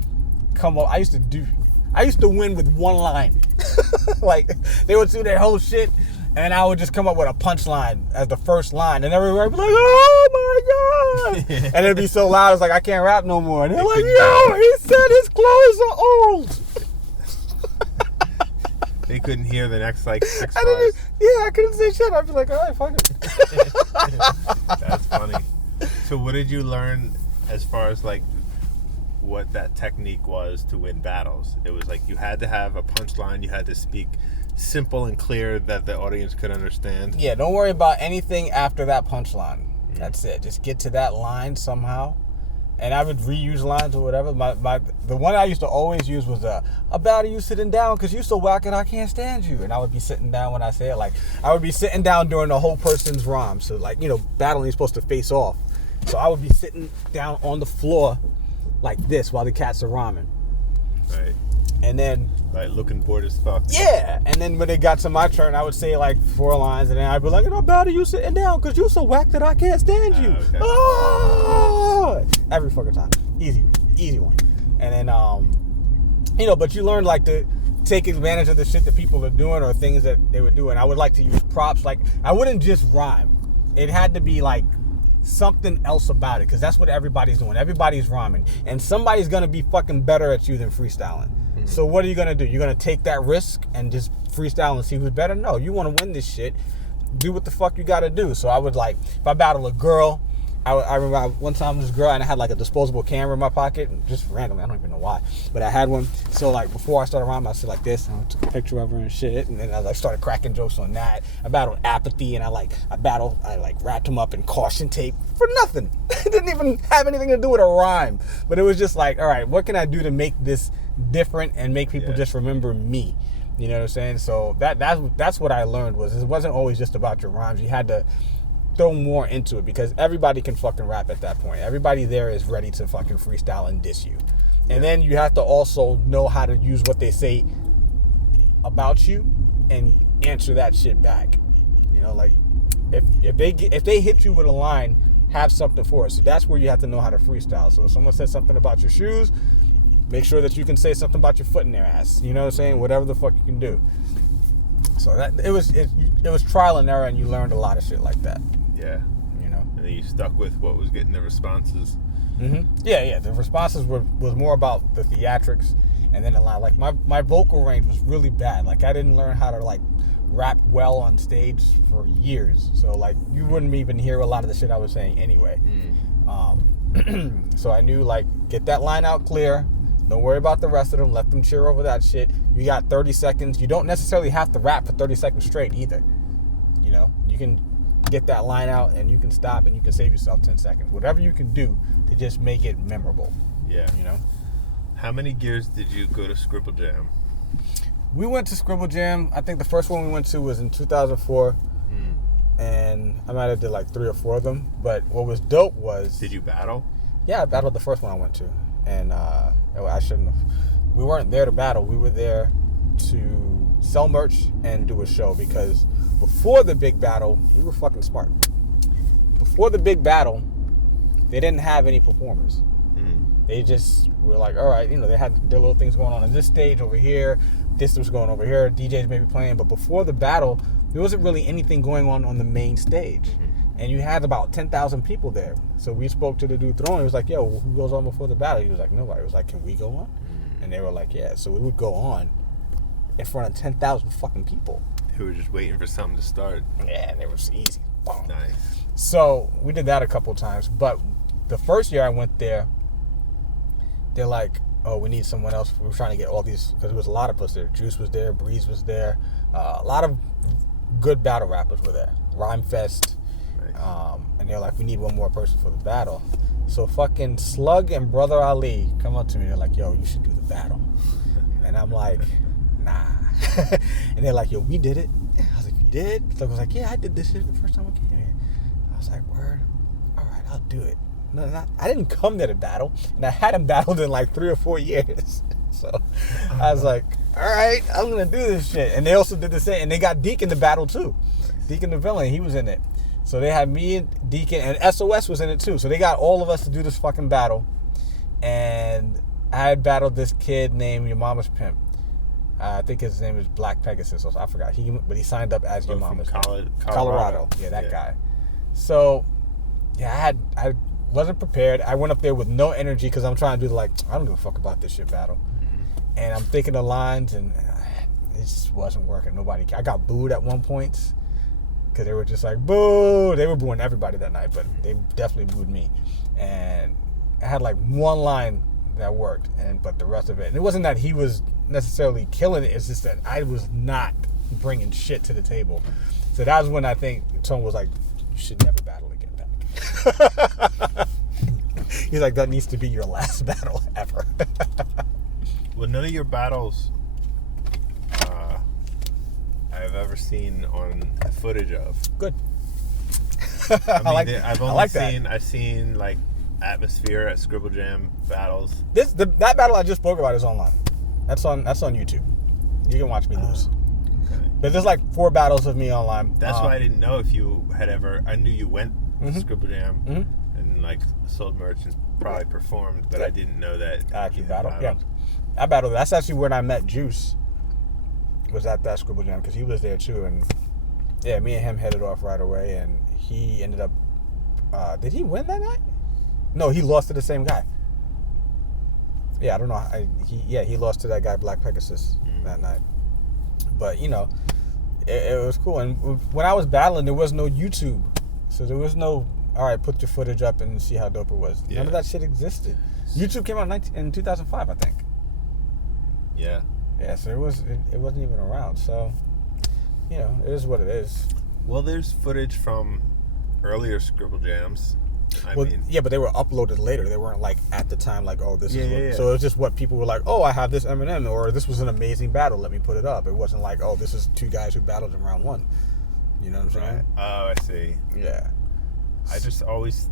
win with one line. Like, they would do their whole shit, and I would just come up with a punchline as the first line, and everybody would be like, oh my God. And it'd be so loud, it's like, I can't rap no more. And they're like, yo, he said his clothes are old. They couldn't hear the next like 6 bars. I couldn't say shit. I'd be like, all right, fuck it. That's funny. So what did you learn as far as like what that technique was to win battles? It was like you had to have a punchline, you had to speak simple and clear that the audience could understand. Yeah, don't worry about anything after that punchline. That's it. Just get to that line somehow. And I would reuse lines or whatever. The one I used to always use was a battle you sitting down because you so whack it I can't stand you. And I would be sitting down when I say it. Like, I would be sitting down during the whole person's rhyme. So like, battling is supposed to face off. So I would be sitting down on the floor like this while the cats are rhyming. Right. And then like looking bored as fuck. Yeah. And then when it got to my turn, I would say like 4 lines, and then I'd be like, I'll battle you sitting down because you so whack that I can't stand you. Okay. Oh! Every fucking time. Easy one. And then but you learn like to take advantage of the shit that people are doing or things that they would do. And I would like to use props. Like, I wouldn't just rhyme. It had to be like something else about it, because that's what everybody's doing. Everybody's rhyming, and somebody's gonna be fucking better at you than freestyling. So what are you gonna do? You're gonna take that risk and just freestyle and see who's better? No, you want to win this shit. Do what the fuck you gotta do. So I would like, if I battle a girl, I remember one time this girl, and I had like a disposable camera in my pocket, just randomly, I don't even know why, but I had one. So like before I started rhyming, I said like this, and I took a picture of her and shit, and then I like started cracking jokes on that. I battled apathy, and I wrapped him up in caution tape for nothing. It didn't even have anything to do with a rhyme, but it was just like, all right, what can I do to make this different and make people just remember me? You know what I'm saying? So that's what I learned was it wasn't always just about your rhymes. You had to throw more into it, because everybody can fucking rap at that point. Everybody there is ready to fucking freestyle and diss you. And then you have to also know how to use what they say about you and answer that shit back. Like if they hit you with a line, have something for it. So that's where you have to know how to freestyle. So if someone says something about your shoes, make sure that you can say something about your foot in their ass. You know what I'm saying? Whatever the fuck you can do. So that it was trial and error, and you learned a lot of shit like that. Yeah. And then you stuck with what was getting the responses. Mm-hmm. Yeah. The responses was more about the theatrics, and then a lot like my vocal range was really bad. Like, I didn't learn how to like rap well on stage for years. So like you wouldn't even hear a lot of the shit I was saying anyway. So I knew, like, get that line out clear. Don't worry about the rest of them. Let them cheer over that shit. You got 30 seconds. You don't necessarily have to rap for 30 seconds straight either. You can get that line out, and you can stop, and you can save yourself 10 seconds. Whatever you can do to just make it memorable. Yeah. How many years did you go to Scribble Jam? We went to Scribble Jam. I think the first one we went to was in 2004. And I might have did like 3 or 4 of them. But what was dope was... Did you battle? Yeah, I battled the first one I went to. And I shouldn't have. We weren't there to battle. We were there to sell merch and do a show, because before the big battle, we were fucking smart. Before the big battle, they didn't have any performers. They just were like, all right, they had their little things going on this stage over here. This was going over here. DJs maybe playing. But before the battle, there wasn't really anything going on the main stage. Mm-hmm. And you had about 10,000 people there. So we spoke to the dude throwing. He was like, yo, who goes on before the battle? He was like, nobody. He was like, can we go on? Mm-hmm. And they were like, yeah. So we would go on in front of 10,000 fucking people. Who were just waiting for something to start. Yeah, and it was easy. Boom. Nice. So we did that a couple times. But the first year I went there, they're like, oh, we need someone else. We were trying to get all these, because there was a lot of us there. Juice was there, Breeze was there. A lot of good battle rappers were there. Rhyme Fest. Nice. And they're like, we need one more person for the battle. So fucking Slug and Brother Ali come up to me. They're like, yo, you should do the battle. And I'm like, nah. And they're like, yo, we did it. I was like, you did? Slug was like, yeah, I did this shit the first time I came here. I was like, word? All right, I'll do it. No, I didn't come there to battle, and I hadn't battled in like 3 or 4 years. So I was like, all right, I'm going to do this shit. And they also did the same, and they got Deacon to battle too. Deacon the villain, he was in it. So they had me and Deacon, and SOS was in it too. So they got all of us to do this fucking battle. And I had battled this kid named Your Mama's Pimp. I think his name is Black Pegasus, so I forgot. But he signed up as Your Mama's Pimp. Colorado. Yeah, that guy. So, yeah, I wasn't prepared. I went up there with no energy because I'm trying to do I don't give a fuck about this shit battle. Mm-hmm. And I'm thinking the lines, and it just wasn't working. I got booed at one point because they were just like, boo. They were booing everybody that night, but they definitely booed me. And I had like one line that worked, but the rest of it, and it wasn't that he was necessarily killing it. It's just that I was not bringing shit to the table. So that was when I think Tone was like, you should never battle again, Pack. He's like, that needs to be your last battle ever. Well, none of your battles I've ever seen on footage of. Good. I've seen like Atmosphere at Scribble Jam battles. That battle I just spoke about is online. That's on YouTube. You can watch me lose. Okay. But there's like 4 battles of me online. That's why I didn't know if you had ever. I knew you went to Scribble Jam and like sold merch and probably performed, but I didn't know that. I actually battled. Yeah, I battled. That's actually when I met Juice. Was at that Scribble Jam because he was there too, and yeah, me and him headed off right away, and he ended up. Did he win that night? No, he lost to the same guy. Yeah, I don't know. He lost to that guy Black Pegasus that night. But it was cool. And when I was battling, there was no YouTube, so there was no. All right, put your footage up and see how dope it was. Yeah. None of that shit existed. YouTube came out in 2005, I think. Yeah. Yeah, so it wasn't even around. So, it is what it is. Well, there's footage from earlier Scribble Jams. Yeah, but they were uploaded later. They weren't like at the time like, oh, this is what. So it was just what people were like, oh, I have this Eminem, or this was an amazing battle. Let me put it up. It wasn't like, oh, this is 2 guys who battled in round 1. You know what I'm saying? Right. Oh, I see. Yeah. I always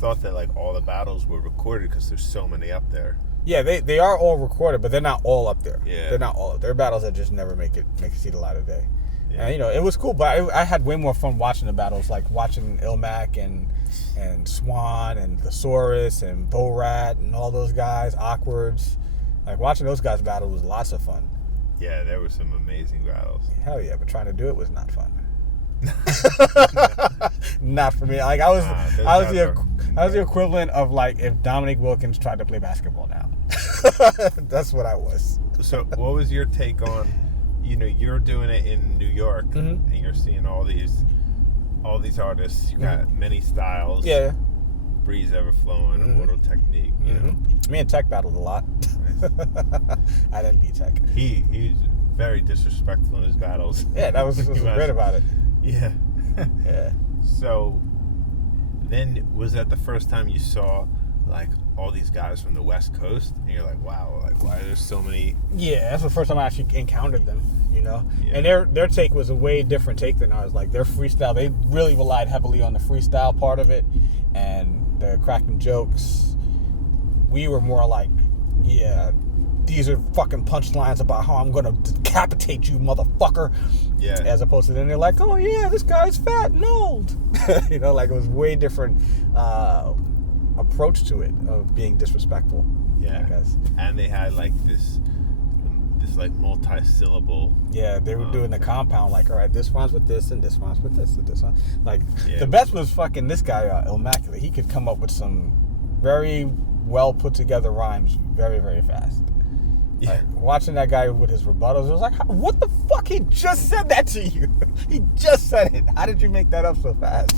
thought that like all the battles were recorded because there's so many up there. Yeah, they are all recorded, but they're not all up there. Yeah. They're not all. They're battles that just never make it see the light of day. Yeah. And it was cool, but I had way more fun watching the battles, like watching Ilmac and Swan and Thesaurus and Bo Rat and all those guys, Awkwards. Like watching those guys battle was lots of fun. Yeah, there were some amazing battles. Hell yeah, but trying to do it was not fun. Not for me. Like I was the equivalent of like if Dominique Wilkins tried to play basketball now. That's what I was. So what was your take on, you're doing it in New York and you're seeing all these artists. You got many styles. Yeah. Breeze Everflowing, Immortal Technique. Me and Tech battled a lot. Nice. I didn't beat Tech. He's very disrespectful in his battles. Yeah, that was great about it. Yeah. Yeah. So then was that the first time you saw like all these guys from the West Coast and you're like, wow, like why are there so many? Yeah, that's the first time I actually encountered them, Yeah. And their take was a way different take than ours. Like their freestyle, they really relied heavily on the freestyle part of it and the cracking jokes. We were more like, yeah, these are fucking punchlines about how I'm gonna decapitate you, motherfucker. Yeah. As opposed to then they're like, oh yeah, this guy's fat and old. Like it was way different approach to it of being disrespectful. Yeah. I guess. And they had like this like multi-syllable. Yeah, they were doing the compound, like, all right, this rhymes with this, and this rhymes with this, and this one. Like, the best was fucking this guy, Immaculate. He could come up with some very well put together rhymes very, very fast. Yeah. Like, watching that guy with his rebuttals, it was like, what the fuck? He just said that to you. He just said it. How did you make that up so fast?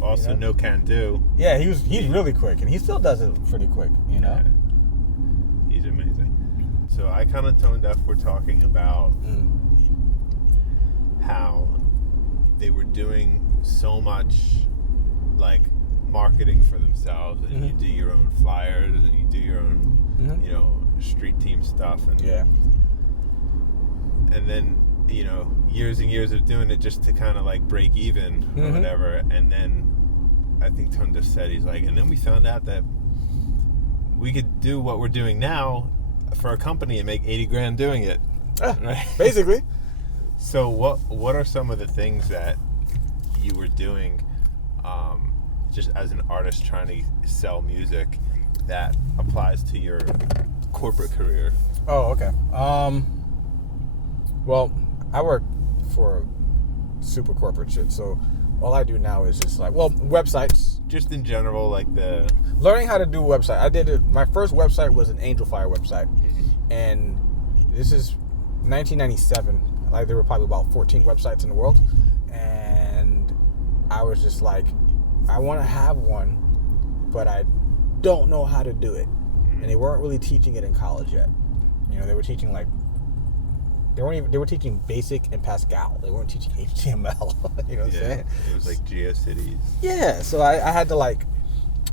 Also, you know? No can do. Yeah, he's really quick, and he still does it pretty quick, you know? Yeah. He's amazing. So I kind of tone deaf. We're talking about how they were doing so much like marketing for themselves, and you do your own flyers, and you do your own, you know, street team stuff, and and then years and years of doing it just to kind of like break even or whatever, and then I think Tone Deaf said, he's like, and then we found out that we could do what we're doing now for a company and make 80 grand doing it. Right? Basically. So what are some of the things that you were doing just as an artist trying to sell music that applies to your corporate career? Oh, okay. Well, I work for super corporate shit, so all I do now is just like, well, websites. Just in general, like the... Learning how to do a website. I did it. My first website was an Angel Fire website. And this is 1997. Like, there were probably about 14 websites in the world. And I was just like, I want to have one, but I don't know how to do it. And they weren't really teaching it in college yet. You know, they were teaching like... They were teaching BASIC and Pascal. They weren't teaching HTML. You know what I'm saying? It was like GeoCities. Yeah, so I had to like,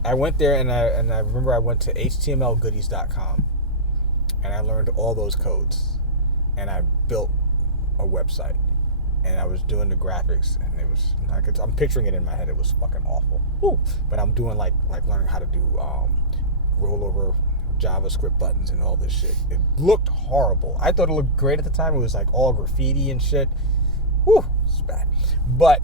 I went there and I remember I went to htmlgoodies.com and I learned all those codes and I built a website and I was doing the graphics and it was like, I'm picturing it in my head. It was fucking awful. Woo. But I'm doing like learning how to do rollover JavaScript buttons and all this shit. It looked horrible. I thought it looked great at the time. It was like all graffiti and shit. Whew, it's bad. But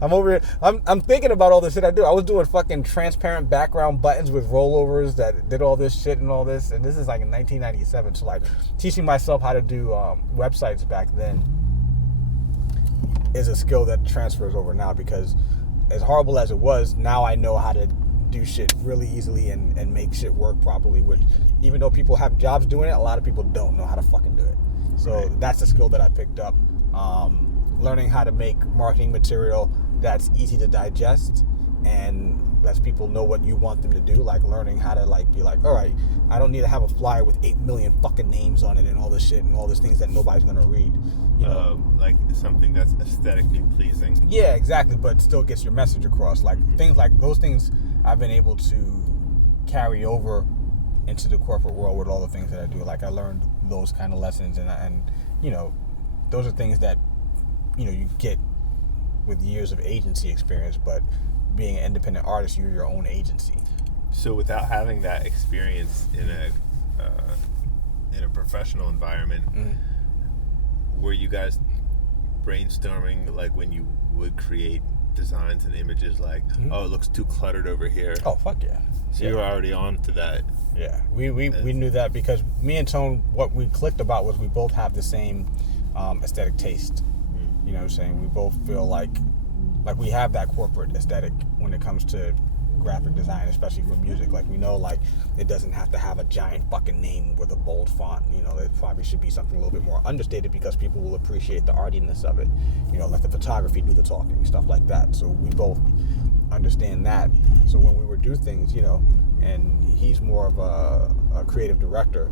I'm over here. I'm thinking about all the shit I do. I was doing fucking transparent background buttons with rollovers that did all this shit and all this. And this is like in 1997. So like teaching myself how to do websites back then is a skill that transfers over now, because as horrible as it was, now I know how to do shit really easily and make shit work properly, which even though people have jobs doing it, a lot of people don't know how to fucking do it. So that's a skill that I picked up. Learning how to make marketing material that's easy to digest and lets people know what you want them to do, like learning how to like be like, all right, I don't need to have a flyer with 8 million fucking names on it and all this shit and all these things that nobody's gonna read. You know, like something that's aesthetically pleasing. Yeah, exactly, but still gets your message across. Like things like those things I've been able to carry over into the corporate world with all the things that I do. Like I learned those kind of lessons, and you know, those are things that you know you get with years of agency experience. But being an independent artist, you're your own agency. So without having that experience in a professional environment, were you guys brainstorming like when you would create designs and images like, oh, it looks too cluttered over here? Oh, fuck yeah. So you were already on to that. Yeah, we knew that because me and Tone, what we clicked about was we both have the same aesthetic taste. You know what I'm saying? We both feel like we have that corporate aesthetic when it comes to graphic design, especially for music. Like we know like it doesn't have to have a giant fucking name with a bold font. You know, it probably should be something a little bit more understated because people will appreciate the artiness of it. You know, let the photography do the talking, stuff like that. So we both understand that. So when we would do things, you know, and he's more of a creative director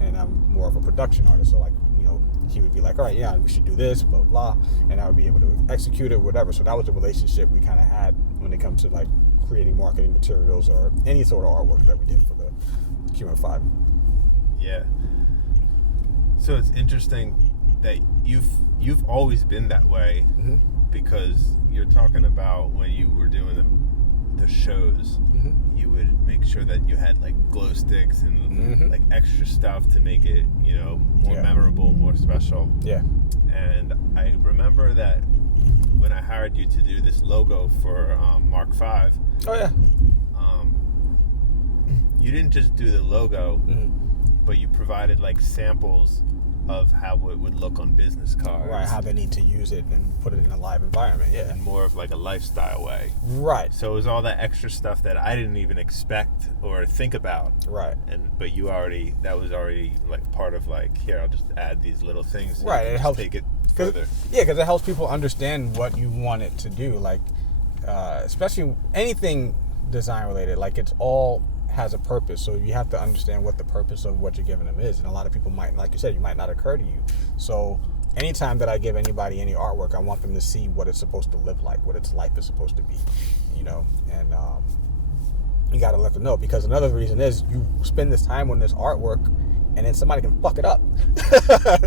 and I'm more of a production artist. So like, you know, he would be like, all right, yeah, we should do this, blah, blah, and I would be able to execute it, whatever. So that was the relationship we kind of had when it comes to like creating marketing materials or any sort of artwork that we did for the QN5. Yeah. So it's interesting that you've always been that way, because you're talking about when you were doing the shows, you would make sure that you had like glow sticks and like extra stuff to make it, you know, more memorable, more special. Yeah. And I remember that when I hired you to do this logo for Mark 5, Oh yeah. You didn't just do the logo, Mm-hmm. but you provided like samples of how it would look on business cards. Right, how they need to use it and put it in a live environment. Yeah. In more of like a lifestyle way. Right. So it was all that extra stuff that I didn't even expect or think about. Right. But that was already like part of like, here, I'll just add these little things. Right. It helps take it further. Yeah, because it helps people understand what you want it to do. Like, especially anything design related. Like, it's all has a purpose, so you have to understand what the purpose of what you're giving them is. And a lot of people might, like you said, you might not occur to you. So anytime that I give anybody any artwork, I want them to see what it's supposed to live like, what its life is supposed to be, you know. And you got to let them know, because another reason is you spend this time on this artwork and then somebody can fuck it up.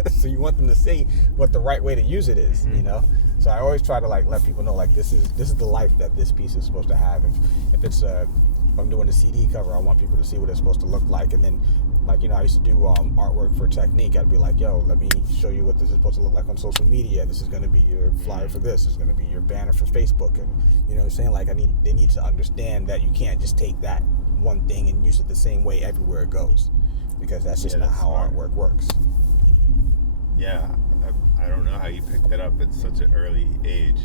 So you want them to see what the right way to use it is, you know. So I always try to like let people know, like, this is the life that this piece is supposed to have. If it's if I'm doing a CD cover, I want people to see what it's supposed to look like. And then, like, you know, I used to do artwork for Technique. I'd be like, yo, let me show you what this is supposed to look like on social media. This is going to be your flyer for this. This is going to be your banner for Facebook. And, you know what I'm saying? Like, they need to understand that you can't just take that one thing and use it the same way everywhere it goes. Because that's just not how smart. artwork works. Yeah. I don't know how you picked that up at such an early age.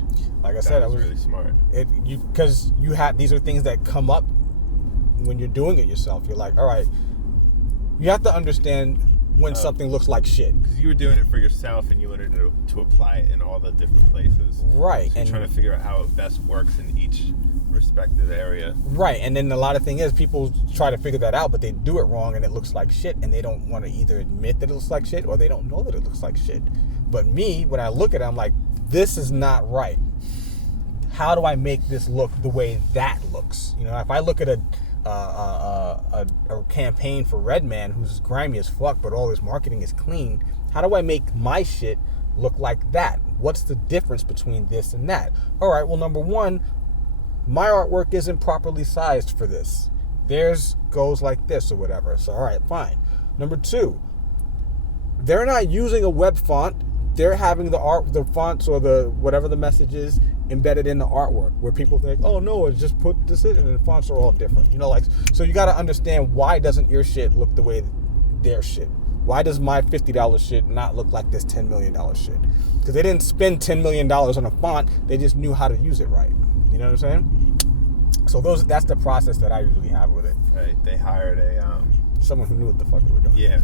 Like I said, I was really smart. Because these are things that come up when you're doing it yourself. You're like, all right, you have to understand when something looks like shit. Because you were doing it for yourself and you wanted to apply it in all the different places. Right. So you're trying to figure out how it best works in each respective area. Right. And then a lot of thing is people try to figure that out, but they do it wrong and it looks like shit, and they don't want to either admit that it looks like shit or they don't know that it looks like shit. But me, when I look at it, I'm like, this is not right. How do I make this look the way that looks? You know, if I look at a campaign for Redman who's grimy as fuck, but all his marketing is clean, how do I make my shit look like that? What's the difference between this and that? All right, well, number one, my artwork isn't properly sized for this. Theirs goes like this or whatever. So, all right, fine. Number two, they're not using a web font. They're having the fonts or the whatever the message is embedded in the artwork, where people think, oh no, it's just put this in, and the fonts are all different. You know, like, so you got to understand, why doesn't your shit look the way their shit? Why does my $50 shit not look like this $10 million shit? Because they didn't spend $10 million on a font. They just knew how to use it right. You know what I'm saying? So that's the process that I usually have with it. Right. They hired someone who knew what the fuck they were doing. Yeah.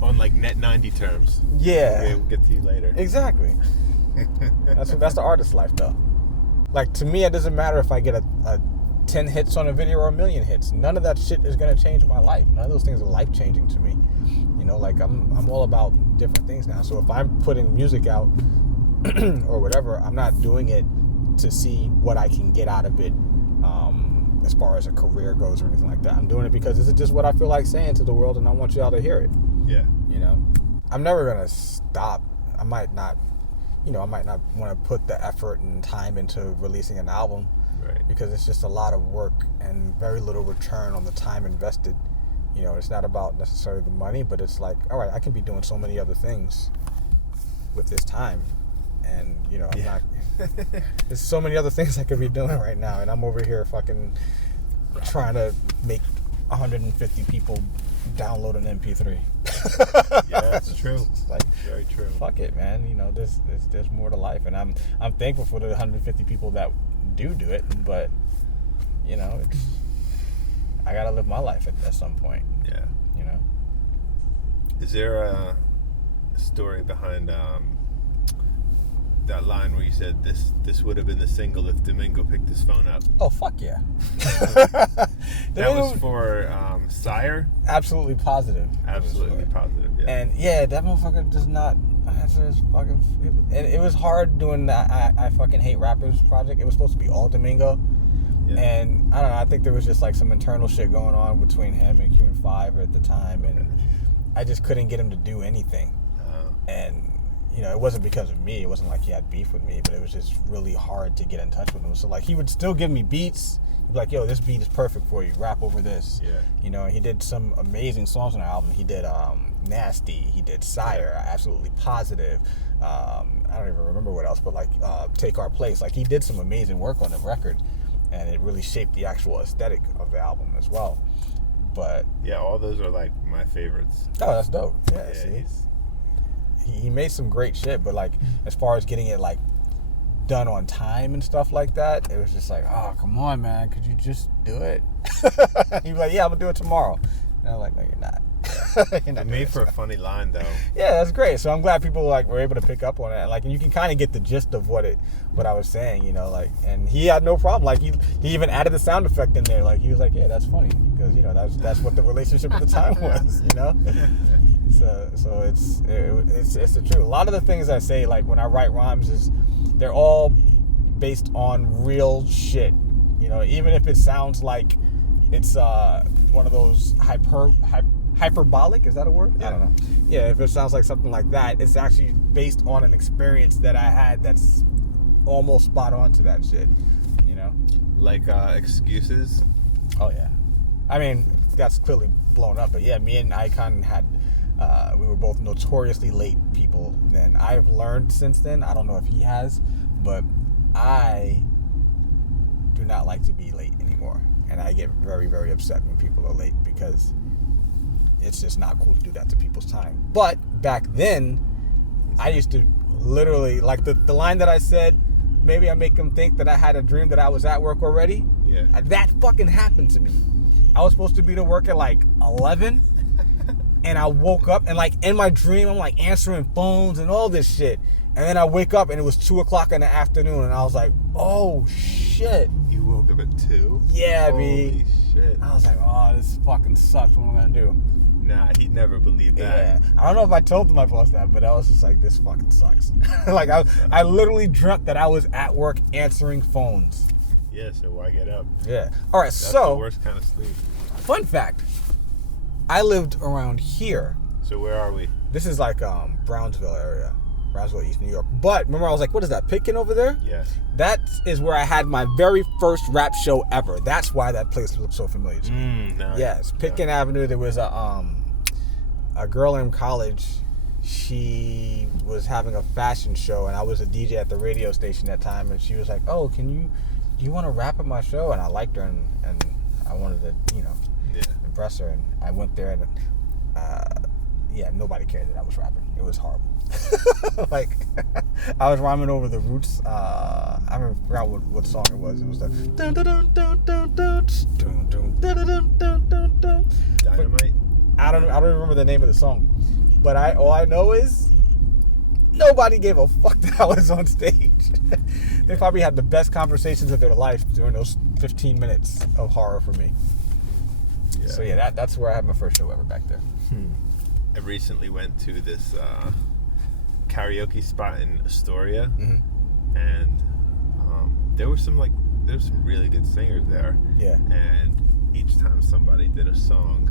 On like net 90 terms. Yeah. We'll get to you later. Exactly. That's the artist's life, though. Like, to me, it doesn't matter if I get a 10 hits on a video or a million hits. None of that shit is going to change my life. None of those things are life-changing to me. You know, like, I'm all about different things now. So if I'm putting music out or whatever, I'm not doing it to see what I can get out of it as far as a career goes or anything like that. I'm doing it because this is just what I feel like saying to the world, and I want y'all to hear it. Yeah. You know? I'm never going to stop. I might not want to put the effort and time into releasing an album. Right. Because it's just a lot of work and very little return on the time invested. You know, it's not about necessarily the money, but it's like, all right, I can be doing so many other things with this time. And, you know, I'm not... There's so many other things I could be doing right now, and I'm over here fucking trying to make 150 people download an MP3. Yeah, that's true. It's like, very true. Fuck it, man. You know, there's more to life, and I'm thankful for the 150 people that do it, but you know, I gotta live my life at some point. Yeah. You know. Is there a story behind that line where you said this would have been the single if Domingo picked his phone up? Oh, fuck yeah. That was for Sire? Absolutely positive. Absolutely positive, yeah. And yeah, that motherfucker does not answer his fucking... And it was hard doing that I fucking hate rappers project. It was supposed to be all Domingo. Yeah. And I don't know, I think there was just like some internal shit going on between him and QN5 at the time, and I just couldn't get him to do anything. And you know, it wasn't because of me. It wasn't like he had beef with me, but it was just really hard to get in touch with him. So like, he would still give me beats. He'd be like, yo, this beat is perfect for you. Rap over this. Yeah. You know, he did some amazing songs on the album. He did Nasty. He did Sire. Absolutely Positive. I don't even remember what else, but like Take Our Place. Like, he did some amazing work on the record. and it really shaped the actual aesthetic of the album as well. But yeah, all those are like my favorites. Oh, that's dope. Yeah, see, he made some great shit, but like as far as getting it like done on time and stuff like that, it was just like, oh, come on, man, could you just do it? He was like, yeah, I'm gonna do it tomorrow. And I'm like, no, you're not. You're not made for a funny line, though. Yeah, that's great. So I'm glad people like were able to pick up on it. Like, and you can kind of get the gist of what I was saying, you know. Like, and he had no problem. Like, he even added the sound effect in there. Like, he was like, yeah, that's funny because you know that's what the relationship at the time was, you know. So it's the truth. A lot of the things I say, like when I write rhymes, is they're all based on real shit. You know, even if it sounds like it's one of those hyperbolic, is that a word? Yeah. I don't know. Yeah, if it sounds like something like that, it's actually based on an experience that I had that's almost spot on to that shit, you know? Like Excuses? Oh, yeah. I mean, that's clearly blown up, but yeah, me and Icon had, we were both notoriously late people then. I've learned since then, I don't know if he has, but I do not like to be late anymore. And I get very, very upset when people are late because it's just not cool to do that to people's time. But back then, I used to literally, like the line that I said, maybe I make them think that I had a dream that I was at work already. Yeah. That fucking happened to me. I was supposed to be to work at like 11, and I woke up, and like in my dream, I'm like answering phones and all this shit. And then I wake up, and it was 2 o'clock in the afternoon, and I was like, oh shit. You woke up at 2? Yeah, Holy shit. I was like, oh, this fucking sucks. What am I gonna do? Nah, he'd never believe that. Yeah. I don't know if I told my boss that, but I was just like, this fucking sucks. Like, I literally dreamt that I was at work answering phones. Yeah, so why get up? Yeah. All right, That's so. the worst kind of sleep. Fun fact. I lived around here. So where are we? This is like Brownsville area. Brownsville, East New York. But remember, I was like, what is that, Pitkin over there? Yeah. That is where I had my very first rap show ever. That's why that place looks so familiar to me. Nice. Yes, Pitkin Avenue. There was a girl in college. She was having a fashion show, and I was a DJ at the radio station at that time. And she was like, "Oh, do you want to rap at my show?" And I liked her, and I wanted to, impress her. And I went there, and nobody cared that I was rapping. It was horrible. Like, I was rhyming over the Roots. I forgot what song it was. It was the dun dun dun dun dun dun dun dun dun dun dun dun. Dynamite? I don't remember the name of the song, but all I know is nobody gave a fuck that I was on stage. They probably had the best conversations of their life during those 15 minutes of horror for me. Yeah. So yeah, that's where I had my first show ever back there. I recently went to this karaoke spot in Astoria, and there were some really good singers there. Yeah. And each time somebody did a song,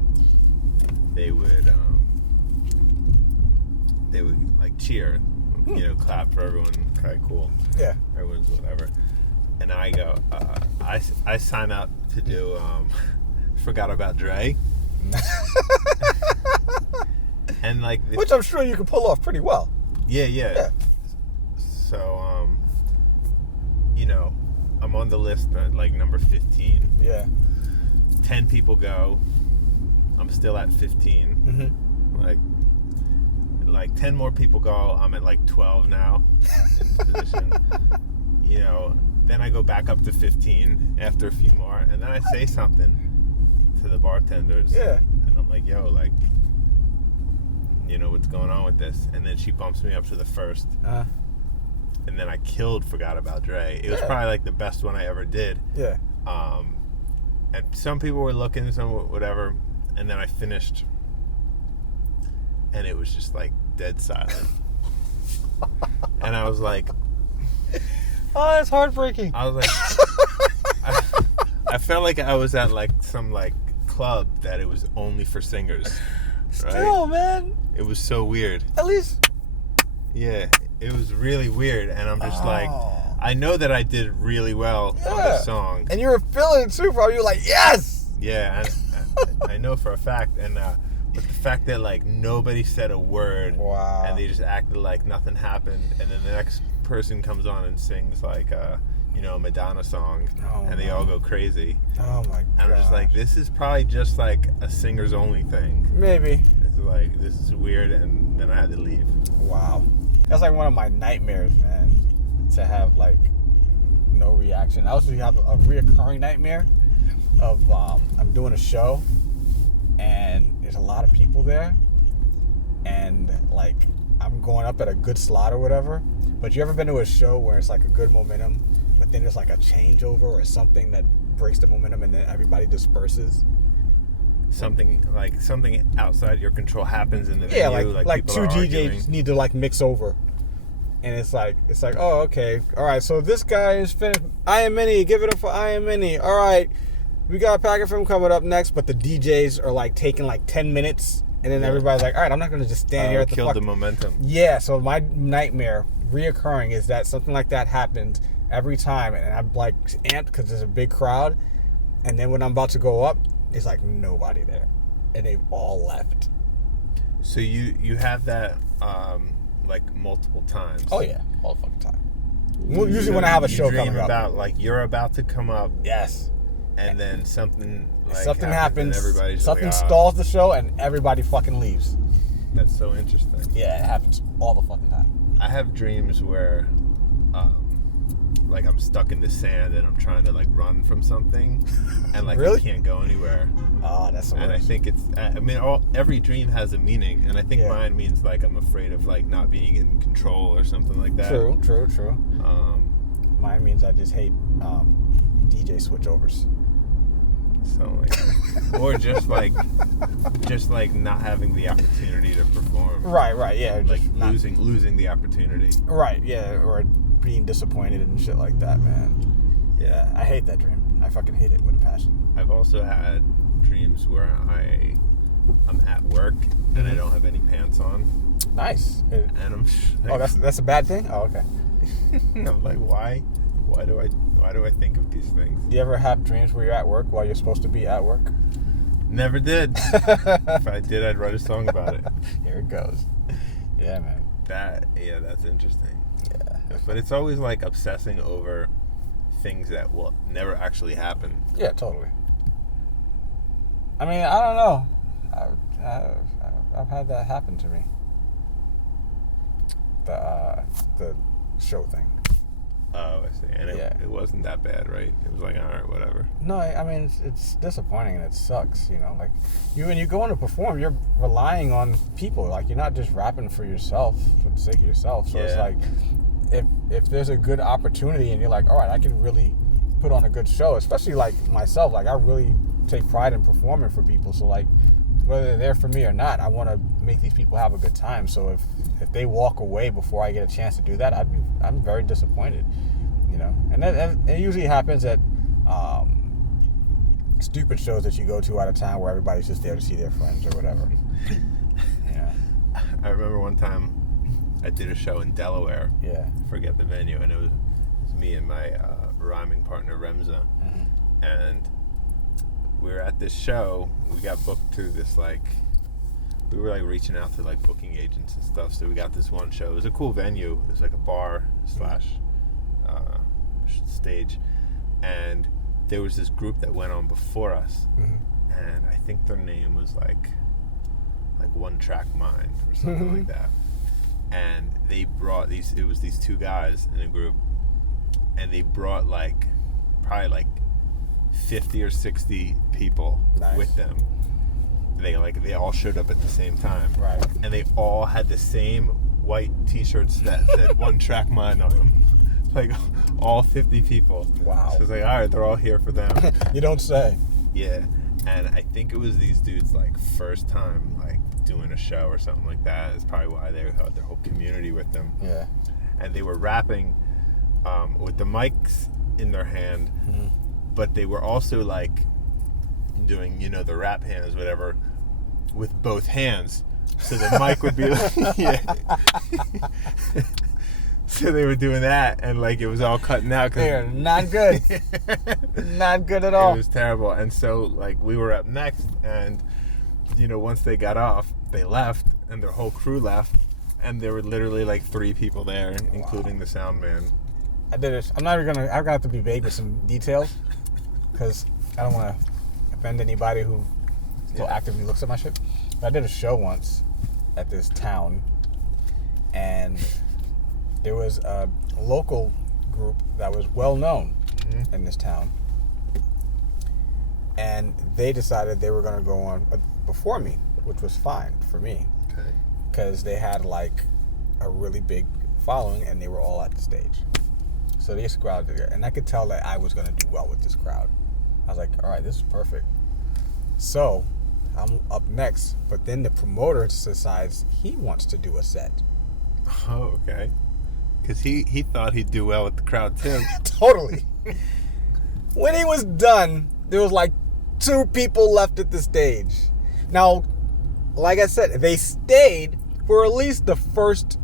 they would like cheer, clap for everyone. Okay, cool. Yeah. Everyone's whatever. And I go, I sign up to do Forgot About Dre. And like, which I'm sure you can pull off pretty well. Yeah. So I'm on the list at like number 15. Yeah. 10 people go. I'm still at 15. Like 10 more people go. I'm at like 12 now in position. Then I go back up to 15 after a few more, and then I say something to the bartenders. Yeah. And I'm like, yo, like, what's going on with this? And then she bumps me up to the first. And then I killed Forgot About Dre. It was probably like the best one I ever did. Yeah. And some people were looking, some whatever. And then I finished, and it was just like dead silent. And I was like, oh, that's heartbreaking. I was like, I felt like I was at like some like club that it was only for singers. Right? Still, man. It was so weird. At least. Yeah, it was really weird, and I'm just like, I know that I did really well on this song. And you were feeling it too, bro. You were like, yes! Yeah, I know for a fact, and but the fact that like nobody said a word, and they just acted like nothing happened, and then the next person comes on and sings like a Madonna song, Oh, and they all go crazy. Oh my god. And I'm just like, this is probably just like a singers only thing. Maybe. It's like, this is weird, and then I had to leave. Wow. That's like one of my nightmares, man. To have like no reaction. I also have a reoccurring nightmare of I'm doing a show and there's a lot of people there, and like I'm going up at a good slot or whatever. But you ever been to a show where it's like a good momentum, but then there's like a changeover or something that breaks the momentum and then everybody disperses? Something outside your control happens in the Yeah, venue. like people two are DJs arguing. need to like mix over. And it's like, oh, okay. All right, so this guy is finished. I Am Mini, give it up for I Am Mini. All right, we got PackFM coming up next, but the DJs are like taking like 10 minutes. And then everybody's like, all right, I'm not going to just stand here at the killed the momentum. Yeah, so my nightmare reoccurring is that something like that happens every time. And I'm like amped because there's a big crowd. And then when I'm about to go up, there's like nobody there. And they've all left. So you have that like multiple times. Oh yeah, all the fucking time. Usually when I have a show coming up. About like you're about to come up. Yes. And then something happens. And everybody's something like, stalls the show, and everybody fucking leaves. That's so interesting. Yeah, it happens all the fucking time. I have dreams where, like I'm stuck in the sand and I'm trying to like run from something, and like Really? I can't go anywhere. Oh, that's the worst. And I think every dream has a meaning, and I think mine means like I'm afraid of like not being in control or something like that. True. Mine means I just hate DJ switchovers. So like, or just like not having the opportunity to perform. Right, yeah. Like losing the opportunity. Right, yeah, or being disappointed and shit like that, man. Yeah, I hate that dream. I fucking hate it with a passion. I've also had dreams where I'm at work and I don't have any pants on. Nice. And I'm like, that's a bad thing? Oh, okay. I'm like, why do I think of these things? Do you ever have dreams where you're at work while you're supposed to be at work? Never did. If I did, I'd write a song about it. Here it goes. Yeah, man. That's interesting. Yeah. But it's always like obsessing over things that will never actually happen. Yeah, totally. I mean, I don't know. I've had that happen to me. The show thing. Oh, I see. And it wasn't that bad, right? It was like, all right, whatever. No, I mean, it's disappointing and it sucks, you know. Like, when you go in to perform, you're relying on people. Like, you're not just rapping for yourself, for the sake of yourself. So it's like, if there's a good opportunity and you're like, all right, I can really put on a good show, especially like myself, like I really take pride in performing for people. So like, whether they're there for me or not, I want to make these people have a good time. So if they walk away before I get a chance to do that, I'm very disappointed, you know. And it usually happens at stupid shows that you go to out of town where everybody's just there to see their friends or whatever. Yeah. I remember one time I did a show in Delaware. Yeah. Forget the venue, and it was me and my rhyming partner Remza, and we were at this show. We got booked through this we were like reaching out to like booking agents and stuff. So we got this one show. It was a cool venue. It was like a bar / stage, and there was this group that went on before us, and I think their name was like One Track Mind or something like that. And they brought it was these two guys in a group, and they brought probably like 50 or 60 people with them. They all showed up at the same time. Right. And they all had the same white t-shirts that said One Track Mind on them. Like all 50 people. Wow. So it's like, all right, they're all here for them. You don't say. Yeah. And I think it was these dudes first time doing a show or something like that. It's probably why they had their whole community with them. Yeah. And they were rapping with the mics in their hand, but they were also doing, the rap hands, whatever, with both hands. So the mic would be so they were doing that, and it was all cutting out. They're not good. Not good at all. It was terrible. And so we were up next, and once they got off, they left, and their whole crew left, and there were literally 3 people there, including the sound man. I did it. I'm not even gonna. I'm gonna have to be vague with some details because I don't want to offend anybody who still actively looks at my shit. But I did a show once at this town, and there was a local group that was well known in this town, and they decided they were gonna go on before me, which was fine for me, because they had like a really big following, and they were all at the stage. So this crowd there, and I could tell that I was gonna do well with this crowd. I was like, all right, this is perfect. So I'm up next, but then the promoter decides he wants to do a set. Oh, okay. Because he thought he'd do well with the crowd too. Totally. When he was done, there was like 2 people left at the stage. Now, like I said, they stayed for at least the first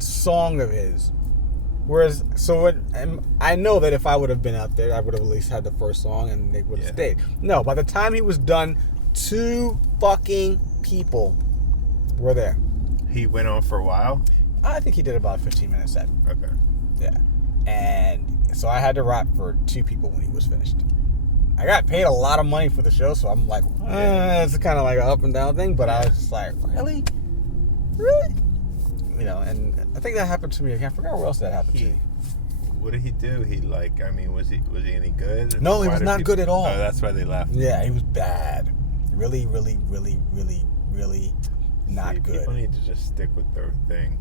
song of his. Whereas, I know that if I would have been out there, I would have at least had the first song and they would have stayed. No, by the time he was done, 2 fucking people were there. He went on for a while? I think he did about a 15-minute set. Okay. Yeah. And so I had to rap for 2 people when he was finished. I got paid a lot of money for the show, so I'm like, it's kind of like an up and down thing, but I was just like, really? Really? You know, and I think that happened to me. I can't forget where else that happened to me. What did he do? Was he any good? No, he was not good at all. Oh, that's why they left. Yeah, he was bad. Really, really, really, really, really not good. People need to just stick with their thing.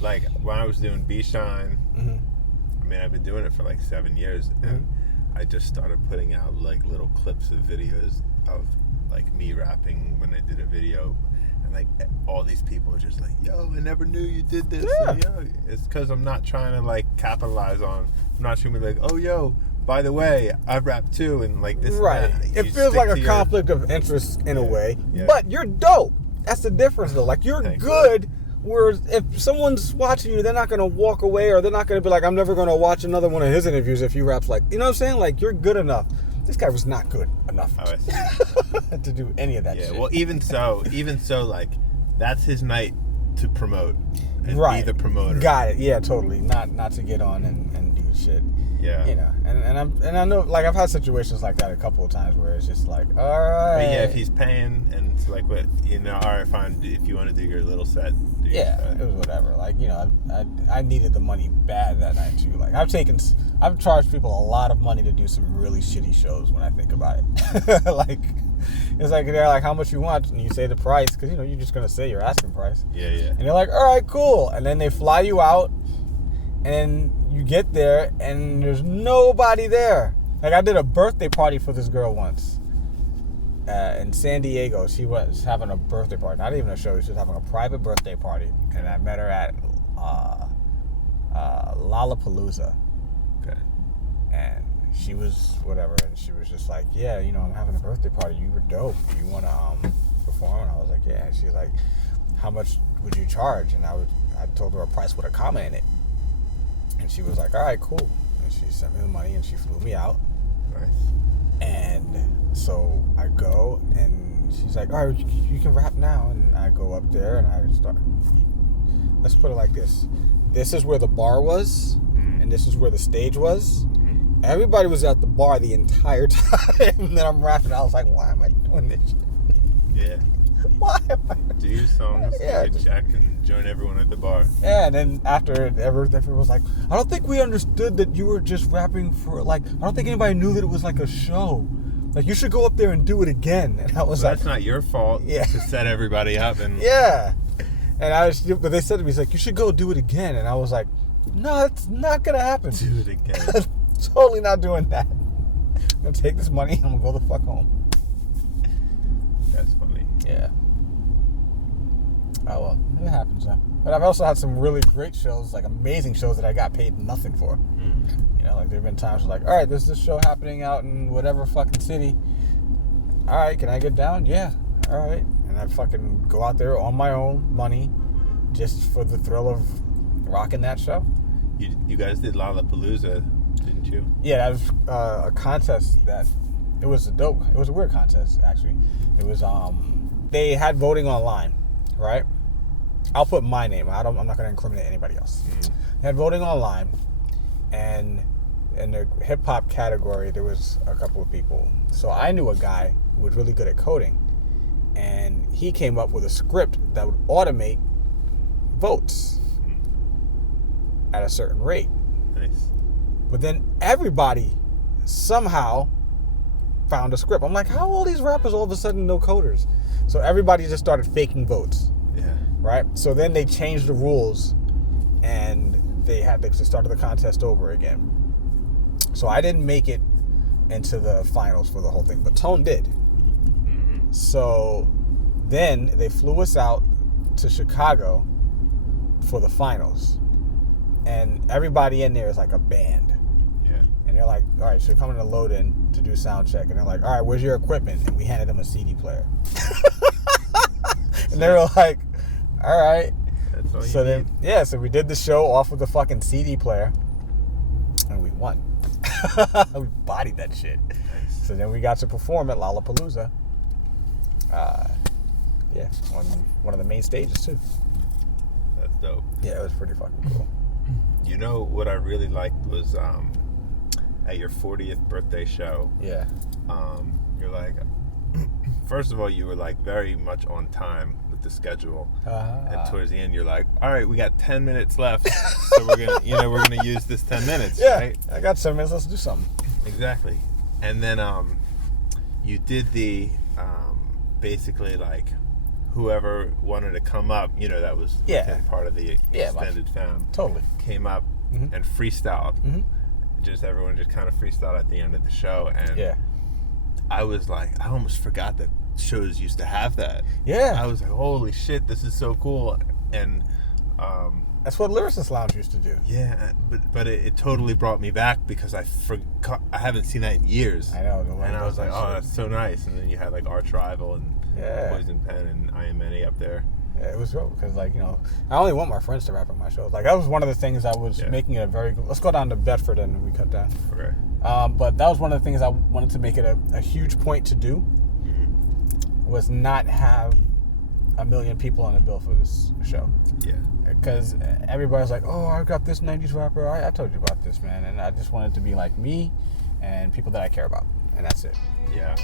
Like, when I was doing B-Shine, I mean, I've been doing it for like 7 years, and I just started putting out like little clips of videos of like me rapping when I did a video. Like, all these people are just like, yo, I never knew you did this. Yeah. And, yo, it's because I'm not trying to like capitalize on. I'm not trying to be like, oh, yo, by the way, I rap too, and like this. Right. And that. It feels like a conflict of interest in a way, but you're dope. That's the difference, though. Like, you're good. Whereas if someone's watching you, they're not going to walk away, or they're not going to be like, I'm never going to watch another one of his interviews if he raps like, you know what I'm saying? Like, you're good enough. This guy was not good enough to do any of that shit. Well, even so, like, that's his night to promote and be the promoter. Got it. Yeah, totally. Not to get on and do shit. Yeah. You know, and I know, like, I've had situations like that a couple of times where it's just like, all right. But yeah, if he's paying and it's like, what, you know, all right, fine. If you want to do your little set, do your set. It was whatever. Like, you know, I needed the money bad that night too. Like, I've charged people a lot of money to do some really shitty shows when I think about it. Like, it's like, they're like, how much you want? And you say the price, because, you know, you're just going to say your asking price. Yeah. And they're like, all right, cool. And then they fly you out, and you get there, and there's nobody there. Like, I did a birthday party for this girl once in San Diego. She was having a birthday party. Not even a show. She was having a private birthday party. And I met her at Lollapalooza. Okay. And she was whatever. And she was just like, yeah, you know, I'm having a birthday party. You were dope. You want to perform? And I was like, yeah. And she was like, how much would you charge? And I told her a price with a comma in it. And she was like, all right, cool. And she sent me the money, and she flew me out. Nice. And so I go, and she's like, all right, you can rap now. And I go up there, and I start. Let's put it like this. This is where the bar was, and this is where the stage was. Everybody was at the bar the entire time. And then I'm rapping. I was like, why am I doing this shit? Yeah. Why am I? Do your songs, Yeah, get check, and join everyone at the bar. Yeah, and then after everyone was like, I don't think we understood that you were just rapping for, like, I don't think anybody knew that it was like a show. Like, you should go up there and do it again. And I was like, that's not your fault to set everybody up. And yeah. And but they said to me, he's like, you should go do it again. And I was like, no, it's not going to happen. Do it again. Totally not doing that. I'm going to take this money and I'm going to go the fuck home. That's funny. Yeah. Oh, well, it happens, huh? But I've also had some really great shows, like amazing shows that I got paid nothing for. You know, like there have been times where like, all right, there's this show happening out in whatever fucking city. All right, can I get down? Yeah. All right. And I fucking go out there on my own money just for the thrill of rocking that show. You guys did Lollapalooza, didn't you? Yeah, that was a contest that, it was a weird contest, actually. It was, they had voting online, right? I'll put my name. I'm not going to incriminate anybody else. They had voting online, And in the hip hop category, there was a couple of people. So I knew a guy who was really good at coding, and he came up with a script that would automate votes at a certain rate. Nice. But then everybody somehow found a script. I'm like, how all these rappers all of a sudden know coders? So everybody just started faking votes. Yeah. Right? So then they changed the rules, and they had to start the contest over again. So I didn't make it into the finals for the whole thing, but Tone did. Mm-hmm. So then they flew us out to Chicago for the finals. And everybody in there is like a band. Yeah. And they're like, all right, so you're coming to load in to do sound check. And they're like, all right, where's your equipment? And we handed them a CD player. And they were like, all right. That's all So you then, need. yeah, so we did the show off with the fucking CD player. And we won. We bodied that shit. Nice. So then we got to perform at Lollapalooza. Yeah, on one of the main stages too. That's dope. Yeah, it was pretty fucking cool. You know what I really liked was at your 40th birthday show. Yeah. You're like, first of all, you were like very much on time with the schedule, and towards the end, you're like, all right, we got 10 minutes left, so we're gonna use this 10 minutes. Yeah, right? I got 10 minutes. Let's do something. Exactly. And then you did the basically like whoever wanted to come up, that was within part of the extended fam. Totally. Came up and freestyled. Mm-hmm. Just everyone just kind of freestyled at the end of the show, and Yeah. I was like, I almost forgot that shows used to have that. Yeah. I was like, holy shit, this is so cool. And That's what Lyricist Lounge used to do. yeah, but it totally brought me back because I forgot, I haven't seen that in years. I know. And I was like, oh, that's so nice. And then you had like Arch Rival and Poison Pen and I Am Many up there. Yeah, it was dope because, like, I only want my friends to rap at my shows. Like, that was one of the things I was making it a very good. Let's go down to Bedford and we cut down. Okay. But that was one of the things I wanted to make it a huge point to do, was not have 1 million people on the bill for this show. Yeah. Because everybody's like, oh, I've got this 90s rapper. I told you about this, man. And I just wanted it to be like me and people that I care about. And that's it. Yeah.